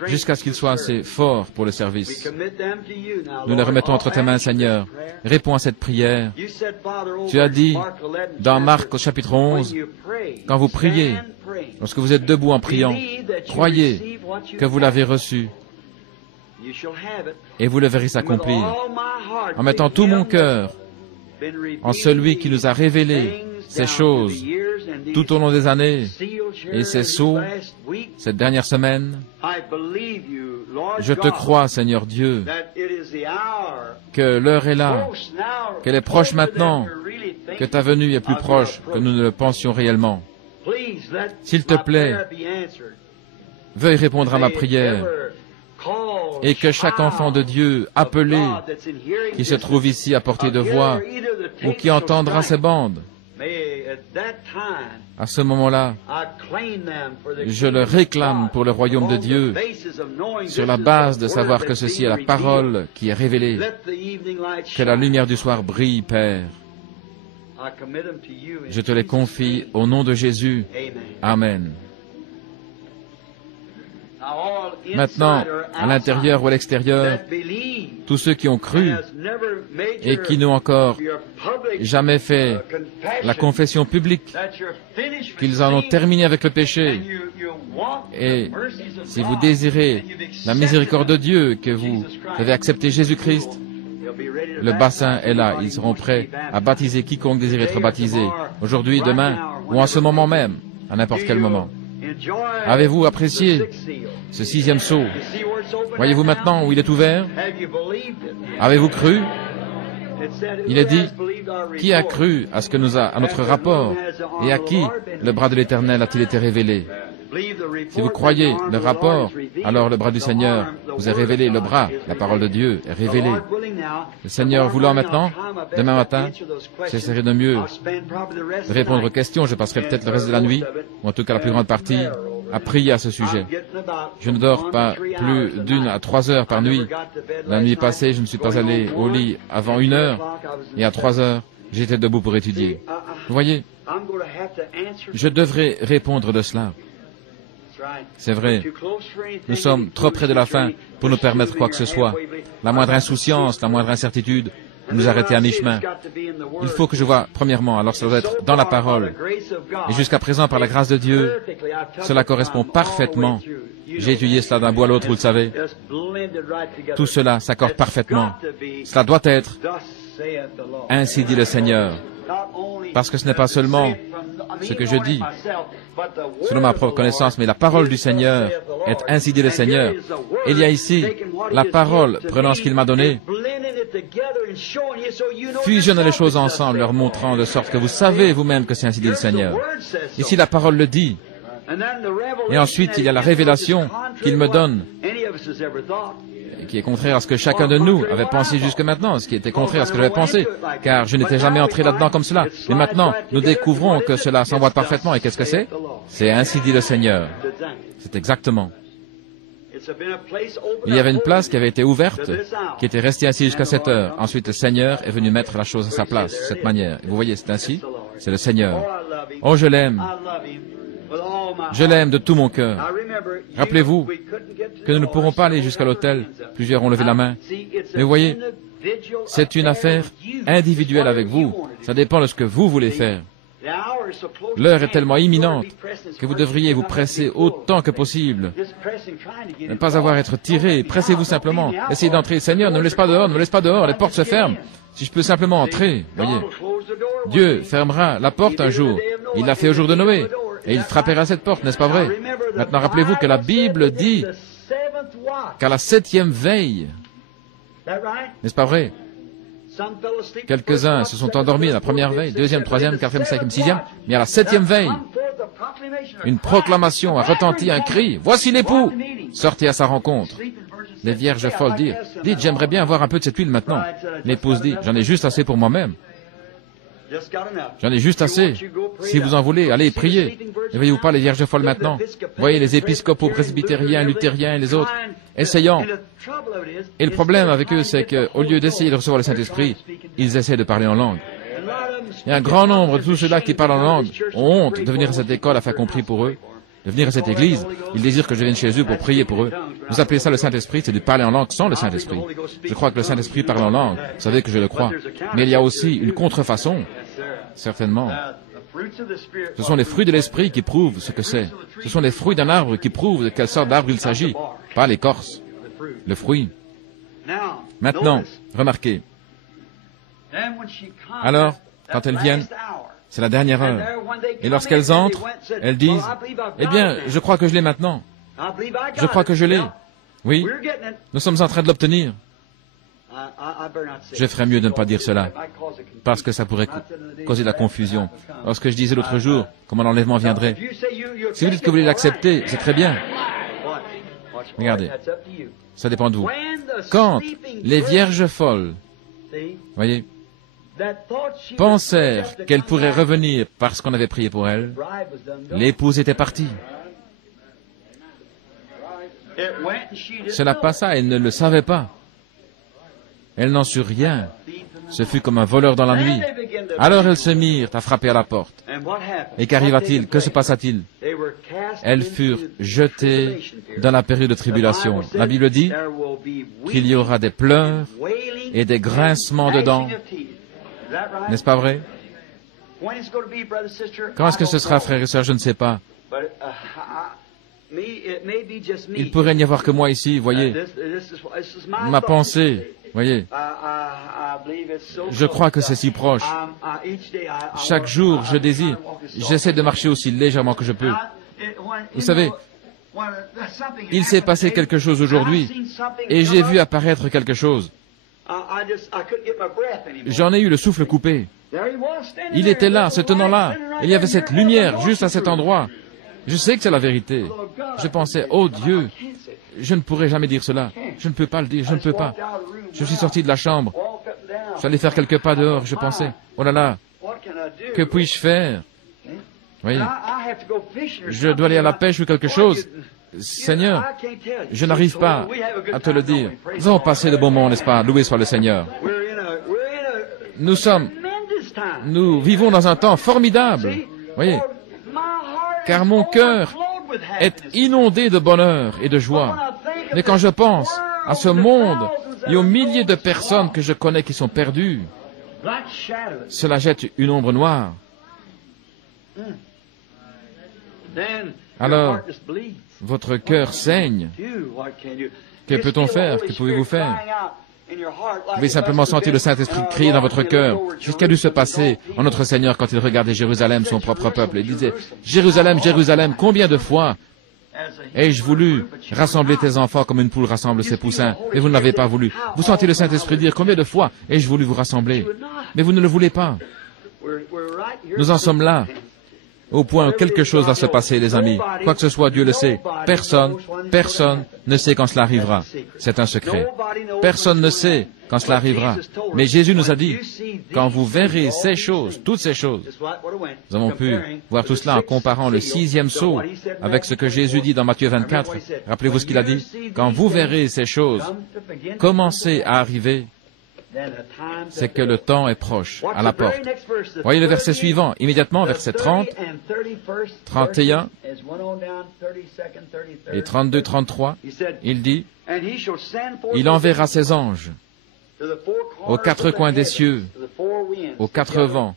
jusqu'à ce qu'ils soient assez forts pour le service. Nous les remettons entre tes mains, Seigneur. Réponds à cette prière. Tu as dit dans Marc au chapitre 11, quand vous priez, lorsque vous êtes debout en priant, croyez que vous l'avez reçu et vous le verrez s'accomplir. En mettant tout mon cœur en celui qui nous a révélé ces choses tout au long des années et ces sceaux, cette dernière semaine, je te crois, Seigneur Dieu, que l'heure est là, qu'elle est proche maintenant, que ta venue est plus proche que nous ne le pensions réellement. S'il te plaît, veuille répondre à ma prière et que chaque enfant de Dieu appelé, qui se trouve ici à portée de voix, ou qui entendra ces bandes, à ce moment-là, je le réclame pour le royaume de Dieu, sur la base de savoir que ceci est la parole qui est révélée. Que la lumière du soir brille, Père. Je te les confie au nom de Jésus. Amen. Maintenant, à l'intérieur ou à l'extérieur, tous ceux qui ont cru et qui n'ont encore jamais fait la confession publique, qu'ils en ont terminé avec le péché, et si vous désirez la miséricorde de Dieu, que vous avez accepté Jésus-Christ, le bassin est là, ils seront prêts à baptiser quiconque désire être baptisé, aujourd'hui, demain, ou en ce moment même, à n'importe quel moment. Avez-vous apprécié ce 6e sceau? Voyez-vous maintenant où il est ouvert? Avez-vous cru? Il est dit, qui a cru à ce que à notre rapport, et à qui le bras de l'Éternel a-t-il été révélé? Si vous croyez le rapport, alors le bras du Seigneur vous est révélé, le bras, la parole de Dieu est révélée. Le Seigneur voulant maintenant, demain matin, j'essaierai de mieux répondre aux questions. Je passerai peut-être le reste de la nuit, ou en tout cas la plus grande partie, à prier à ce sujet. Je ne dors pas plus d'1 à 3 heures par nuit. La nuit passée, je ne suis pas allé au lit avant 1 heure, et à 3 heures, j'étais debout pour étudier. Vous voyez, je devrais répondre de cela. C'est vrai, nous sommes trop près de la fin pour nous permettre quoi que ce soit. La moindre insouciance, la moindre incertitude, nous arrêter à mi-chemin. Il faut que je vois, premièrement, alors ça doit être dans la parole. Et jusqu'à présent, par la grâce de Dieu, cela correspond parfaitement. J'ai étudié cela d'un bout à l'autre, vous le savez. Tout cela s'accorde parfaitement. Cela doit être, ainsi dit le Seigneur. Parce que ce n'est pas seulement ce que je dis, selon ma propre connaissance, mais la parole du Seigneur est ainsi dit le Seigneur. Il y a ici la parole, prenant ce qu'il m'a donné, fusionnant les choses ensemble, leur montrant de sorte que vous savez vous-même que c'est ainsi dit le Seigneur. Ici, la parole le dit. Et ensuite, il y a la révélation qu'il me donne, qui est contraire à ce que chacun de nous avait pensé jusque maintenant, ce qui était contraire à ce que j'avais pensé, car je n'étais jamais entré là-dedans comme cela. Mais maintenant, nous découvrons que cela s'envoie parfaitement. Et qu'est-ce que c'est? C'est ainsi dit le Seigneur. C'est exactement. Il y avait une place qui avait été ouverte, qui était restée ainsi jusqu'à 7 heures. Ensuite, le Seigneur est venu mettre la chose à sa place, de cette manière. Et vous voyez, c'est ainsi. C'est le Seigneur. Oh, je l'aime. Je l'aime de tout mon cœur. Rappelez-vous que nous ne pourrons pas aller jusqu'à l'autel. Plusieurs ont levé la main. Mais vous voyez, c'est une affaire individuelle avec vous. Ça dépend de ce que vous voulez faire. L'heure est tellement imminente que vous devriez vous presser autant que possible. Ne pas avoir à être tiré. Pressez-vous simplement. Essayez d'entrer. Seigneur, ne me laisse pas dehors, ne me laisse pas dehors. Les portes se ferment. Si je peux simplement entrer, voyez. Dieu fermera la porte un jour. Il l'a fait au jour de Noé. Et il frappera cette porte, n'est-ce pas vrai? Maintenant, rappelez-vous que la Bible dit qu'à la 7e veille, n'est-ce pas vrai? Quelques-uns se sont endormis à la première veille, 2e, 3e, 4e, 5e, 6e, mais à la 7e veille, une proclamation a retenti, un cri, « Voici l'époux! Sortez à sa rencontre !» Les vierges folles dirent, « Dites, j'aimerais bien avoir un peu de cette huile maintenant. » L'épouse dit, « J'en ai juste assez pour moi-même. J'en ai juste assez. Si vous en voulez, allez prier. Ne voyez-vous pas les vierges folles maintenant? Voyez les épiscopaux, presbytériens, luthériens et les autres, essayant. Et le problème avec eux, c'est qu'au lieu d'essayer de recevoir le Saint-Esprit, ils essaient de parler en langue. Il y a un grand nombre de tous ceux-là qui parlent en langue ont honte de venir à cette école afin qu'on prie pour eux, de venir à cette église. Ils désirent que je vienne chez eux pour prier pour eux. Vous appelez ça le Saint-Esprit, c'est de parler en langue sans le Saint-Esprit. Je crois que le Saint-Esprit parle en langue. Vous savez que je le crois. Mais il y a aussi une contrefaçon. Certainement. Ce sont les fruits de l'esprit qui prouvent ce que c'est. Ce sont les fruits d'un arbre qui prouvent de quelle sorte d'arbre il s'agit, pas l'écorce, le fruit. Maintenant, remarquez. Alors, quand elles viennent, c'est la dernière heure. Et lorsqu'elles entrent, elles disent, « Eh bien, je crois que je l'ai maintenant. Je crois que je l'ai. Oui, nous sommes en train de l'obtenir. » Je ferais mieux de ne pas dire cela, parce que ça pourrait causer de la confusion. Lorsque je disais l'autre jour comment l'enlèvement viendrait, si vous dites que vous voulez l'accepter, c'est très bien. Regardez, ça dépend de vous. Quand les vierges folles, voyez, pensèrent qu'elle pourrait revenir parce qu'on avait prié pour elle, l'épouse était partie. Cela passa, elle ne le savait pas. Elle n'en sut rien. Ce fut comme un voleur dans la nuit. Alors elles se mirent à frapper à la porte. Et qu'arriva-t-il? Que se passa-t-il? Elles furent jetées dans la période de tribulation. La Bible dit qu'il y aura des pleurs et des grincements de dents. N'est-ce pas vrai? Quand est-ce que ce sera, frères et sœurs? Je ne sais pas. Il pourrait n'y avoir que moi ici, voyez. Ma pensée, voyez. Je crois que c'est si proche. Chaque jour, je désire. J'essaie de marcher aussi légèrement que je peux. Vous savez, il s'est passé quelque chose aujourd'hui, et j'ai vu apparaître quelque chose. J'en ai eu le souffle coupé. Il était là, se tenant là. Il y avait cette lumière juste à cet endroit. Je sais que c'est la vérité. Je pensais, oh Dieu, je ne pourrai jamais dire cela. Je ne peux pas le dire, je ne peux pas. Je suis sorti de la chambre. J'allais faire quelques pas dehors, je pensais, oh là là, que puis-je faire? Oui. Je dois aller à la pêche ou quelque chose. Seigneur, je n'arrive pas à te le dire. Nous avons passé de bons moments, n'est-ce pas? Loué soit le Seigneur. Nous vivons dans un temps formidable. Voyez, car mon cœur est inondé de bonheur et de joie. Mais quand je pense à ce monde et aux milliers de personnes que je connais qui sont perdues, cela jette une ombre noire. Alors, votre cœur saigne. Que peut-on faire? Que pouvez-vous faire? Vous pouvez simplement sentir le Saint-Esprit crier dans votre cœur. C'est ce qui a dû se passer en notre Seigneur quand il regardait Jérusalem, son propre peuple. Il disait, Jérusalem, Jérusalem, combien de fois ai-je voulu rassembler tes enfants comme une poule rassemble ses poussins, mais vous ne l'avez pas voulu. Vous sentez le Saint-Esprit dire, combien de fois ai-je voulu vous rassembler, mais vous ne le voulez pas. Nous en sommes là, au point où quelque chose va se passer, les amis. Quoi que ce soit, Dieu le sait. Personne ne sait quand cela arrivera. C'est un secret. Personne ne sait quand cela arrivera. Mais Jésus nous a dit, quand vous verrez ces choses, toutes ces choses, nous avons pu voir tout cela en comparant le 6e sceau avec ce que Jésus dit dans Matthieu 24. Rappelez-vous ce qu'il a dit. Quand vous verrez ces choses commencer à arriver, c'est que le temps est proche, à la porte. Voyez le verset suivant, immédiatement, verset 30, 31 et 32, 33. Il dit, « Il enverra ses anges aux quatre coins des cieux, aux quatre vents,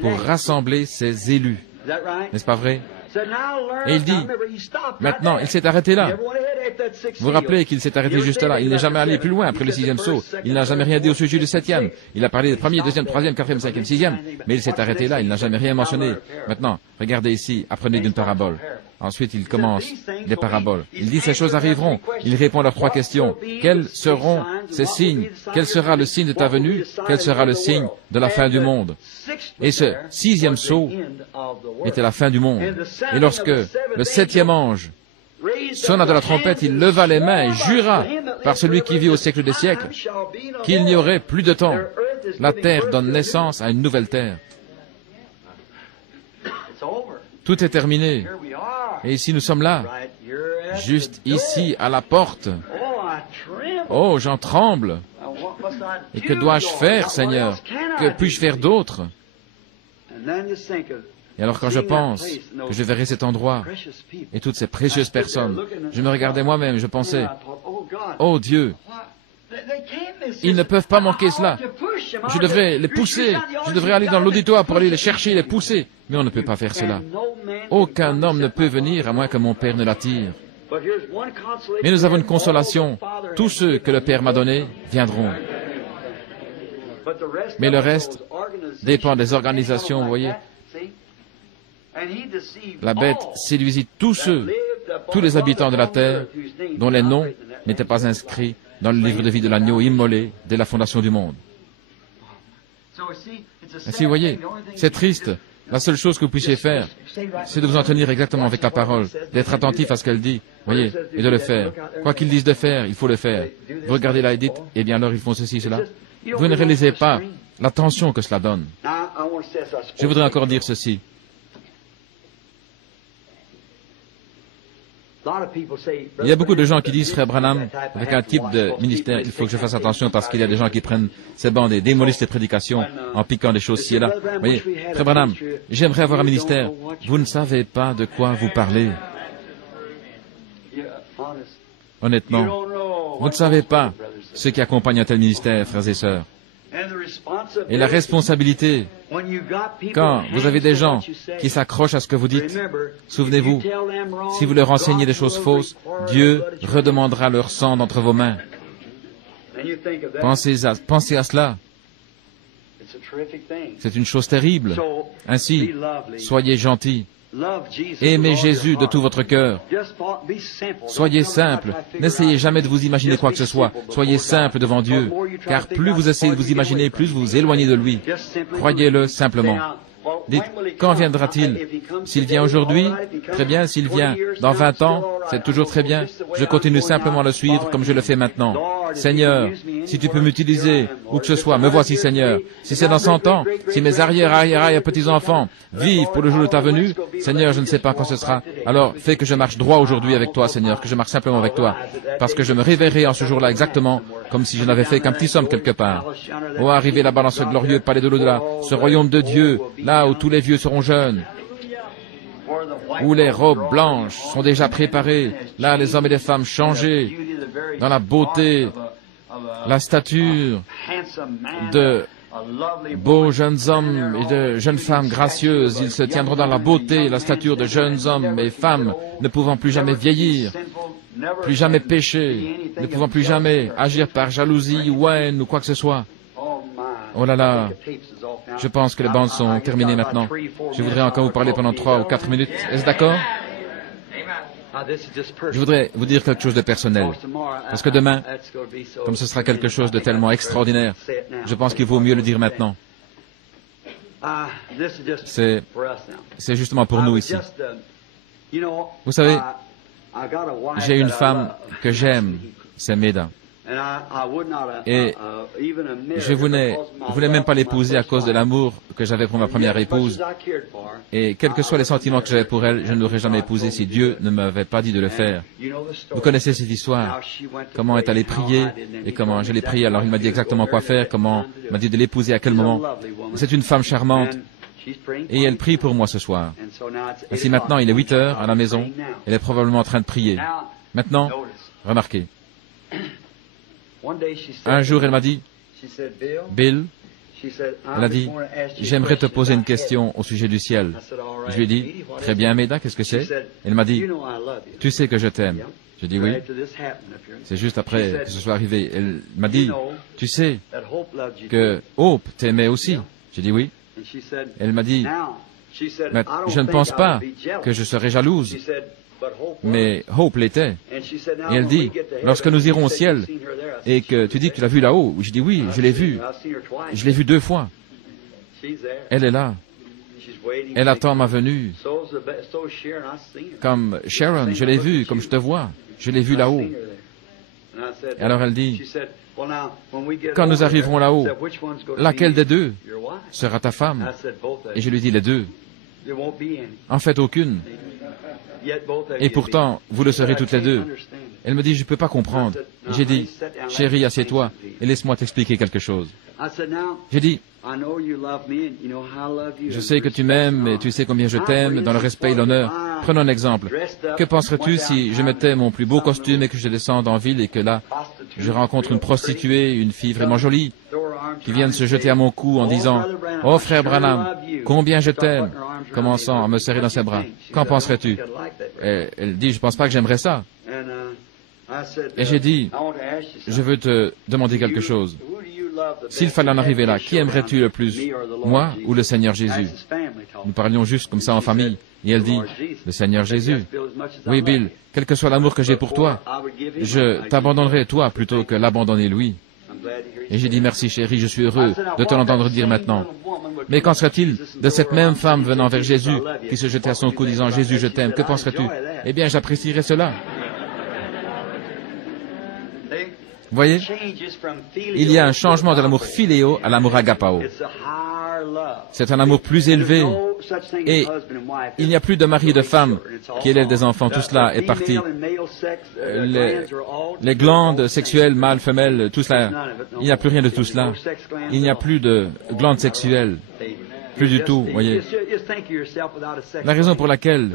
pour rassembler ses élus. » N'est-ce pas vrai? Et il dit, maintenant, il s'est arrêté là. Vous vous rappelez qu'il s'est arrêté juste là. Il n'est jamais allé plus loin après le 6e sceau. Il n'a jamais rien dit au sujet du 7e. Il a parlé du 1er, 2e, 3e, 4e, 5e, 6e. Mais il s'est arrêté là. Il n'a jamais rien mentionné. Maintenant, regardez ici, apprenez d'une parabole. Ensuite, il commence des paraboles. Il dit, ces choses arriveront. Il répond à leurs 3 questions. Quels seront ces signes? Quel sera le signe de ta venue? Quel sera le signe de la fin du monde? Et ce 6e sceau était la fin du monde. Et lorsque le 7e ange sonna de la trompette, il leva les mains et jura par celui qui vit au siècle des siècles qu'il n'y aurait plus de temps. La terre donne naissance à une nouvelle terre. Tout est terminé. Et ici nous sommes là, juste ici à la porte. Oh, j'en tremble. Et que dois-je faire, Seigneur? Que puis-je faire d'autre? Et alors quand je pense que je verrai cet endroit et toutes ces précieuses personnes, je me regardais moi-même, je pensais, oh Dieu, ils ne peuvent pas manquer cela. Je devrais les pousser, je devrais aller dans l'auditoire pour aller les chercher, les pousser. Mais on ne peut pas faire cela. Aucun homme ne peut venir à moins que mon Père ne l'attire. Mais nous avons une consolation. Tous ceux que le Père m'a donnés viendront. Mais le reste dépend des organisations, vous voyez. La bête séduisit tous ceux, tous les habitants de la terre, dont les noms n'étaient pas inscrits dans le livre de vie de l'agneau immolé dès la fondation du monde. Ainsi, vous voyez, c'est triste. La seule chose que vous puissiez faire, c'est de vous en tenir exactement avec la parole, d'être attentif à ce qu'elle dit. Voyez, et de le faire. Quoi qu'ils disent de faire, il faut le faire. Vous regardez là et dites, eh bien alors ils font ceci, cela. Vous ne réalisez pas la tension que cela donne. Je voudrais encore dire ceci. Il y a beaucoup de gens qui disent, frère Branham, avec un type de ministère, il faut que je fasse attention parce qu'il y a des gens qui prennent ces bandes et démolissent les prédications en piquant des choses ci et là. Vous voyez, frère Branham, j'aimerais avoir un ministère. Vous ne savez pas de quoi vous parlez. Honnêtement, vous ne savez pas ce qui accompagne un tel ministère, frères et sœurs. Et la responsabilité, quand vous avez des gens qui s'accrochent à ce que vous dites, souvenez-vous, si vous leur enseignez des choses fausses, Dieu redemandera leur sang d'entre vos mains. Pensez à cela. C'est une chose terrible. Ainsi, soyez gentils. Aimez Jésus de tout votre cœur. Soyez simple. N'essayez jamais de vous imaginer quoi que ce soit. Soyez simple devant Dieu. Car plus vous essayez de vous imaginer, plus vous vous éloignez de lui. Croyez-le simplement. Dites, quand viendra-t-il? S'il vient aujourd'hui, très bien. S'il vient dans 20 ans, c'est toujours très bien. Je continue simplement à le suivre comme je le fais maintenant. Seigneur, si tu peux m'utiliser, où que ce soit, me voici, Seigneur. Si c'est dans 100 ans, si mes arrière-petits-enfants vivent pour le jour de ta venue, Seigneur, je ne sais pas quand ce sera. Alors, fais que je marche droit aujourd'hui avec toi, Seigneur, que je marche simplement avec toi. Parce que je me réveillerai en ce jour-là exactement comme si je n'avais fait qu'un petit somme quelque part. Oh, arriver là-bas dans ce glorieux palais de l'au-delà, ce royaume de Dieu, là où tous les vieux seront jeunes, où les robes blanches sont déjà préparées, là les hommes et les femmes changés dans la beauté, la stature de beaux jeunes hommes et de jeunes femmes gracieuses. Ils se tiendront dans la beauté, la stature de jeunes hommes et femmes ne pouvant plus jamais vieillir, plus jamais pécher, ne pouvant plus jamais agir par jalousie ou haine ou quoi que ce soit. Oh là là, je pense que les bandes sont terminées maintenant. Je voudrais encore vous parler pendant 3 ou 4 minutes. Est-ce d'accord? Je voudrais vous dire quelque chose de personnel. Parce que demain, comme ce sera quelque chose de tellement extraordinaire, je pense qu'il vaut mieux le dire maintenant. C'est justement pour nous ici. Vous savez, j'ai une femme que j'aime, c'est Meda. Et je voulais même pas l'épouser à cause de l'amour que j'avais pour ma première épouse. Et quels que soient les sentiments que j'avais pour elle, je ne l'aurais jamais épousée si Dieu ne m'avait pas dit de le faire. Vous connaissez cette histoire. Comment est allé prier et comment je l'ai prié. Alors il m'a dit exactement quoi faire, comment il m'a dit de l'épouser à quel moment. C'est une femme charmante. Et elle prie pour moi ce soir. Ainsi maintenant, il est 8 heures à la maison. Elle est probablement en train de prier. Maintenant, remarquez. Un jour, elle m'a dit, Bill, elle a dit, j'aimerais te poser une question au sujet du ciel. Je lui ai dit, très bien, Meda, qu'est-ce que c'est? Elle m'a dit, tu sais que je t'aime. J'ai dit oui. C'est juste après que ce soit arrivé. Elle m'a dit, tu sais que Hope t'aimait aussi. J'ai dit oui. Elle m'a dit, mais je ne pense pas que je serai jalouse. Mais Hope l'était. Et elle dit, lorsque nous irons au ciel, et que tu dis que tu l'as vu là-haut, je dis oui, je l'ai vu. Je l'ai vu 2 fois. Elle est là. Elle attend ma venue. Comme Sharon, je l'ai vue, comme je te vois. Je l'ai vue là-haut. Et alors elle dit, quand nous arriverons là-haut, laquelle des 2 sera ta femme? Et je lui dis les 2. En fait, aucune. Et pourtant, vous le serez toutes les 2. Elle me dit, je ne peux pas comprendre. J'ai dit, chérie, assieds-toi et laisse-moi t'expliquer quelque chose. J'ai dit, je sais que tu m'aimes et tu sais combien je t'aime dans le respect et l'honneur. Prenons un exemple. Que penserais-tu si je mettais mon plus beau costume et que je descende en ville et que là, je rencontre une prostituée, une fille vraiment jolie, qui vient se jeter à mon cou en disant, « Oh frère Branham, combien je t'aime !» commençant à me serrer dans ses bras. Qu'en penserais-tu? Elle dit, je ne pense pas que j'aimerais ça. Et j'ai dit, je veux te demander quelque chose. S'il fallait en arriver là, qui aimerais-tu le plus, moi ou le Seigneur Jésus? Nous parlions juste comme ça en famille. Et elle dit, le Seigneur Jésus. Oui, Bill, quel que soit l'amour que j'ai pour toi, je t'abandonnerai toi plutôt que l'abandonner lui. Et j'ai dit, merci chérie, je suis heureux de te l'entendre dire maintenant. Mais qu'en serait-il de cette même femme venant vers Jésus, qui se jetait à son cou disant, Jésus, je t'aime, que penserais-tu? Eh bien, j'apprécierais cela. voyez, il y a un changement de l'amour philéo à l'amour agapao. C'est un amour plus élevé et il n'y a plus de mari et de femme qui élèvent des enfants. Tout cela est parti. Les glandes sexuelles, mâles, femelles, tout cela, il n'y a plus rien de tout cela. Il n'y a plus de glandes sexuelles. Plus du tout, voyez. La raison pour laquelle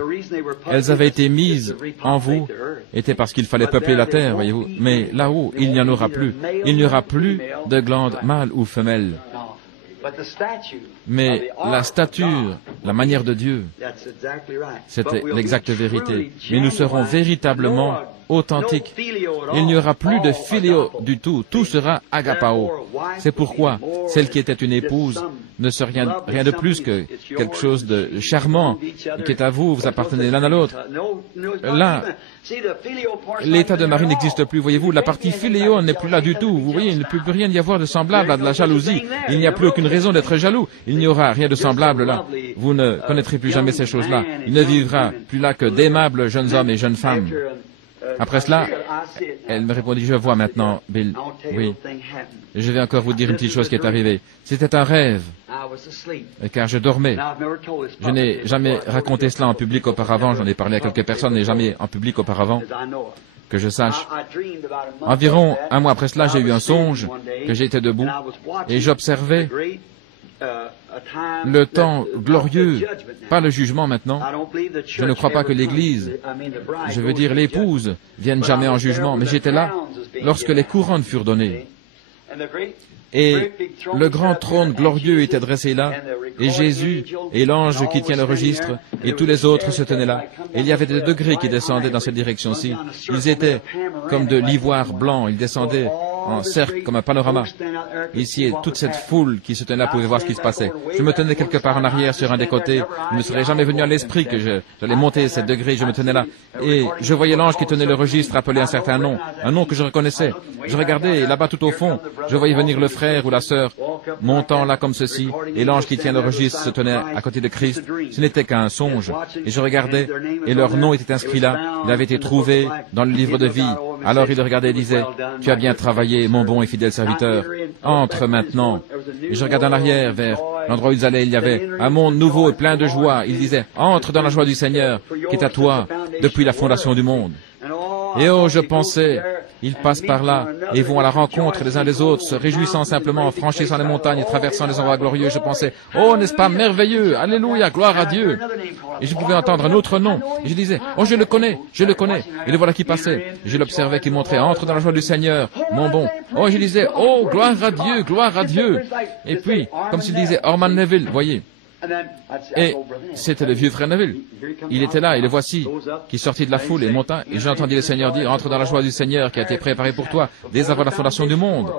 elles avaient été mises en vous était parce qu'il fallait peupler la terre, voyez-vous. Mais là-haut, il n'y en aura plus. Il n'y aura plus de glandes mâles ou femelles. Mais la stature, la manière de Dieu, c'était l'exacte vérité. Mais nous serons véritablement authentiques. Il n'y aura plus de philéo du tout. Tout sera agapao. C'est pourquoi celle qui était une épouse ne serait rien de plus que quelque chose de charmant qui est à vous. Vous appartenez l'un à l'autre. Là, l'état de mari n'existe plus. Voyez-vous, la partie philéo n'est plus là du tout. Vous voyez, il ne peut plus rien y avoir de semblable à de la jalousie. Il n'y a plus aucune raison d'être jaloux. Il n'y aura rien de semblable là. Vous ne connaîtrez plus jamais ces choses-là. Il ne vivra plus là que d'aimables jeunes hommes et jeunes femmes. Après cela, elle me répondit, je vois maintenant, Bill. Oui. Je vais encore vous dire une petite chose qui est arrivée. C'était un rêve, car je dormais. Je n'ai jamais raconté cela en public auparavant. J'en ai parlé à quelques personnes, mais jamais en public auparavant, que je sache. Environ un mois après cela, j'ai eu un songe, que j'étais debout, et j'observais le temps glorieux, pas le jugement maintenant. Je ne crois pas que l'Église, je veux dire l'épouse, vienne jamais en jugement, mais j'étais là lorsque les couronnes furent données. Et le grand trône glorieux était dressé là, et Jésus, et l'ange qui tient le registre, et tous les autres se tenaient là. Et il y avait des degrés qui descendaient dans cette direction-ci. Ils étaient comme de l'ivoire blanc, ils descendaient en cercle, comme un panorama. Ici, et toute cette foule qui se tenait là pouvait voir ce qui se passait. Je me tenais quelque part en arrière, sur un des côtés. Il ne me serait jamais venu à l'esprit que j'allais monter ces degrés, je me tenais là. Et je voyais l'ange qui tenait le registre appeler un certain nom, un nom que je reconnaissais. Je regardais, et là-bas tout au fond, je voyais venir le frère ou la sœur, montant là comme ceci, et l'ange qui tient le registre se tenait à côté de Christ. Ce n'était qu'un songe. Et je regardais, et leur nom était inscrit là. Il avait été trouvé dans le livre de vie. Alors il le regardait et disait, « Tu as bien travaillé, mon bon et fidèle serviteur. Entre maintenant. » Et je regardais en arrière vers l'endroit où ils allaient. Il y avait un monde nouveau et plein de joie. Il disait, « Entre dans la joie du Seigneur, qui est à toi depuis la fondation du monde. » Et oh, je pensais, ils passent par là et vont à la rencontre les uns des autres, se réjouissant simplement, franchissant les montagnes et traversant les endroits glorieux. Je pensais, oh, n'est-ce pas merveilleux? Alléluia, gloire à Dieu. Et je pouvais entendre un autre nom. Et je disais, oh, je le connais. Et le voilà qui passait. Et je l'observais qui montrait, entre dans la joie du Seigneur, mon bon. Oh, je disais, oh, gloire à Dieu, gloire à Dieu. Et puis, comme s'il disait, Orman Neville, voyez. Et c'était le vieux frère Neville. Il était là, et le voici, qui sortit de la foule et monta, et j'entendis le Seigneur dire, entre dans la joie du Seigneur qui a été préparée pour toi, dès avant la fondation du monde.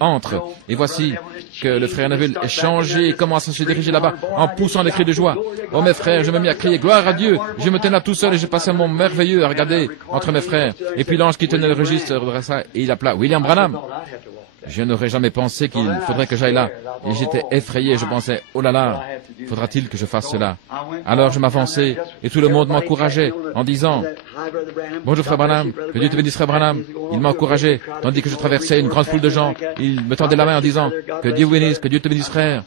Entre. Et voici que le frère Neville est changé et commence à se diriger là-bas, en poussant des cris de joie. Oh mes frères, je me mis à crier, gloire à Dieu. Je me tenais là tout seul et je passais un moment merveilleux à regarder entre mes frères. Et puis l'ange qui tenait le registre redressa, et il appela William Branham. Je n'aurais jamais pensé qu'il faudrait que j'aille là. Et j'étais effrayé, je pensais, oh là là, faudra-t-il que je fasse cela? Alors je m'avançais, et tout le monde m'encourageait, en disant, bonjour frère Branham, que Dieu te bénisse frère Branham. Il m'encourageait, tandis que je traversais une grande foule de gens. Il me tendait la main en disant, que Dieu vous bénisse, que Dieu te bénisse frère.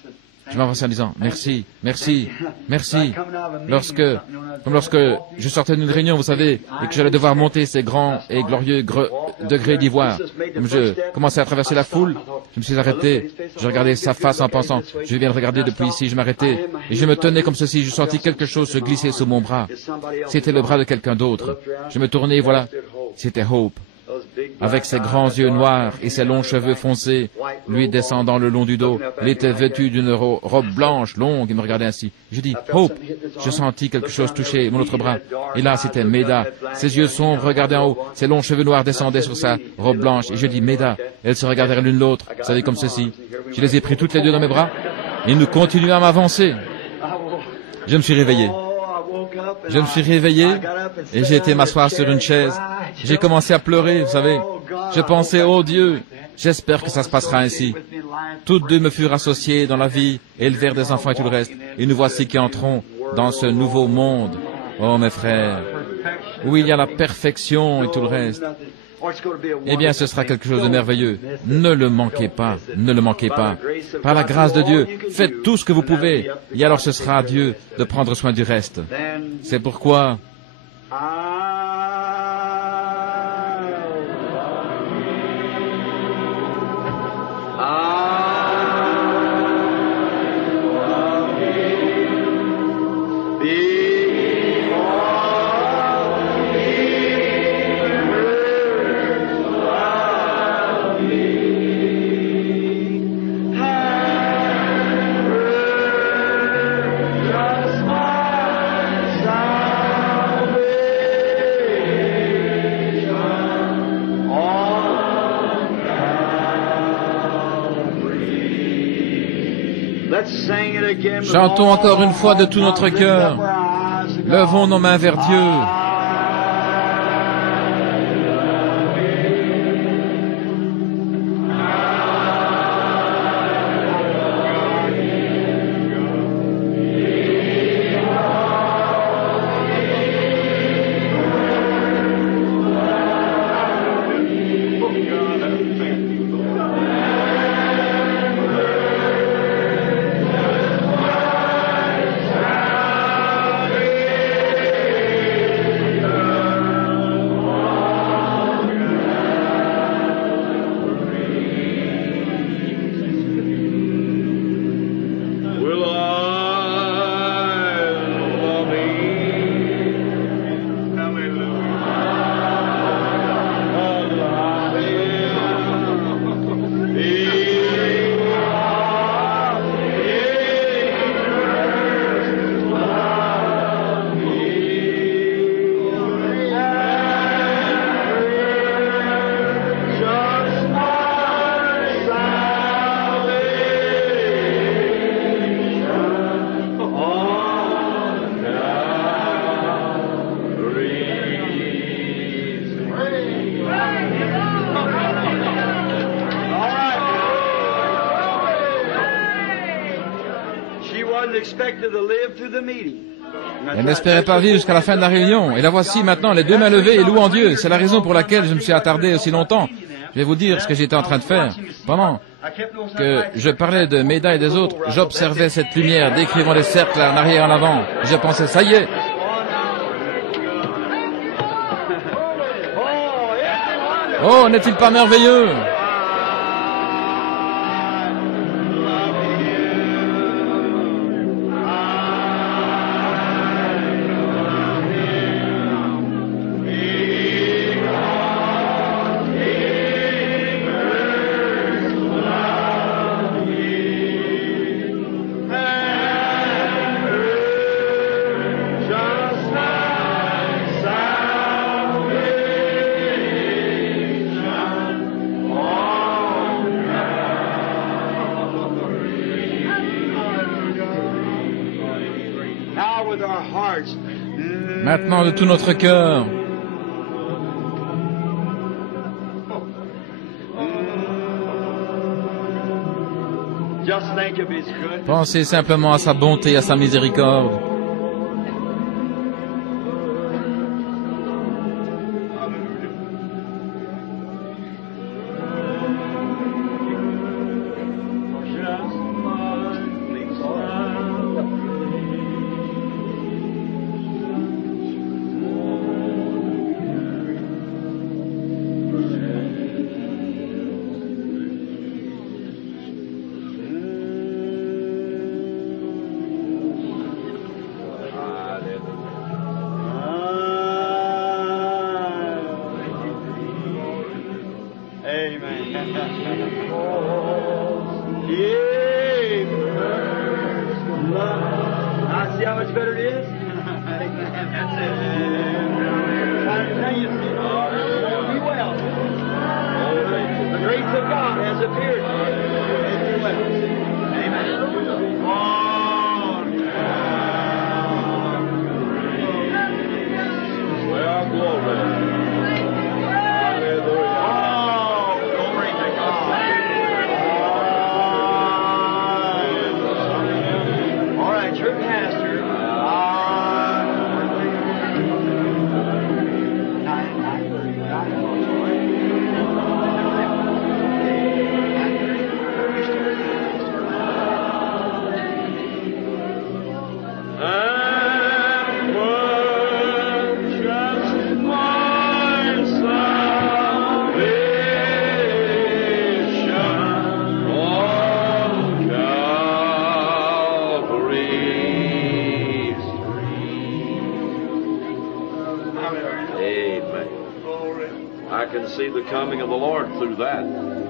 Je m'avançais en disant, merci, merci, merci. Lorsque je sortais d'une réunion, vous savez, et que j'allais devoir monter ces grands et glorieux degrés d'ivoire, comme je commençais à traverser la foule, je me suis arrêté, je regardais sa face en pensant, je viens de regarder depuis ici, je m'arrêtais, et je me tenais comme ceci, je sentis quelque chose se glisser sous mon bras. C'était le bras de quelqu'un d'autre. Je me tournais, et voilà, c'était Hope. Avec ses grands yeux noirs et ses longs cheveux foncés, lui descendant le long du dos. Il était vêtu d'une robe blanche, longue, il me regardait ainsi. Je dis, Hope, je sentis quelque chose toucher mon autre bras. Et là, c'était Meda. Ses yeux sombres regardaient en haut, ses longs cheveux noirs descendaient sur sa robe blanche. Et je dis, Meda. Elles se regardèrent l'une l'autre, vous savez, comme ceci. Je les ai pris toutes les deux dans mes bras, et nous continuons à m'avancer. Je me suis réveillé. Et j'ai été m'asseoir sur une chaise. J'ai commencé à pleurer, vous savez. Je pensais, oh Dieu, j'espère que ça se passera ainsi. Toutes deux me furent associées dans la vie, élevèrent des enfants et tout le reste. Et nous voici qui entrons dans ce nouveau monde. Oh mes frères, où il y a la perfection et tout le reste. eh bien ce sera quelque chose de merveilleux. Ne le manquez pas, ne le manquez pas. Par la grâce de Dieu, faites tout ce que vous pouvez, et alors ce sera à Dieu de prendre soin du reste. C'est pourquoi chantons encore une fois de tout notre cœur. Levons nos mains vers Dieu. Elle n'espérait pas vivre jusqu'à la fin de la réunion. Et la voici maintenant, les deux mains levées et louant Dieu. C'est la raison pour laquelle je me suis attardé aussi longtemps. Je vais vous dire ce que j'étais en train de faire. Pendant que je parlais de Méda et des autres, j'observais cette lumière décrivant des cercles en arrière et en avant. Je pensais, ça y est. Oh, n'est-il pas merveilleux? Maintenant de tout notre cœur. Pensez simplement à sa bonté et à sa miséricorde. Amen. I can see the coming of the Lord through that.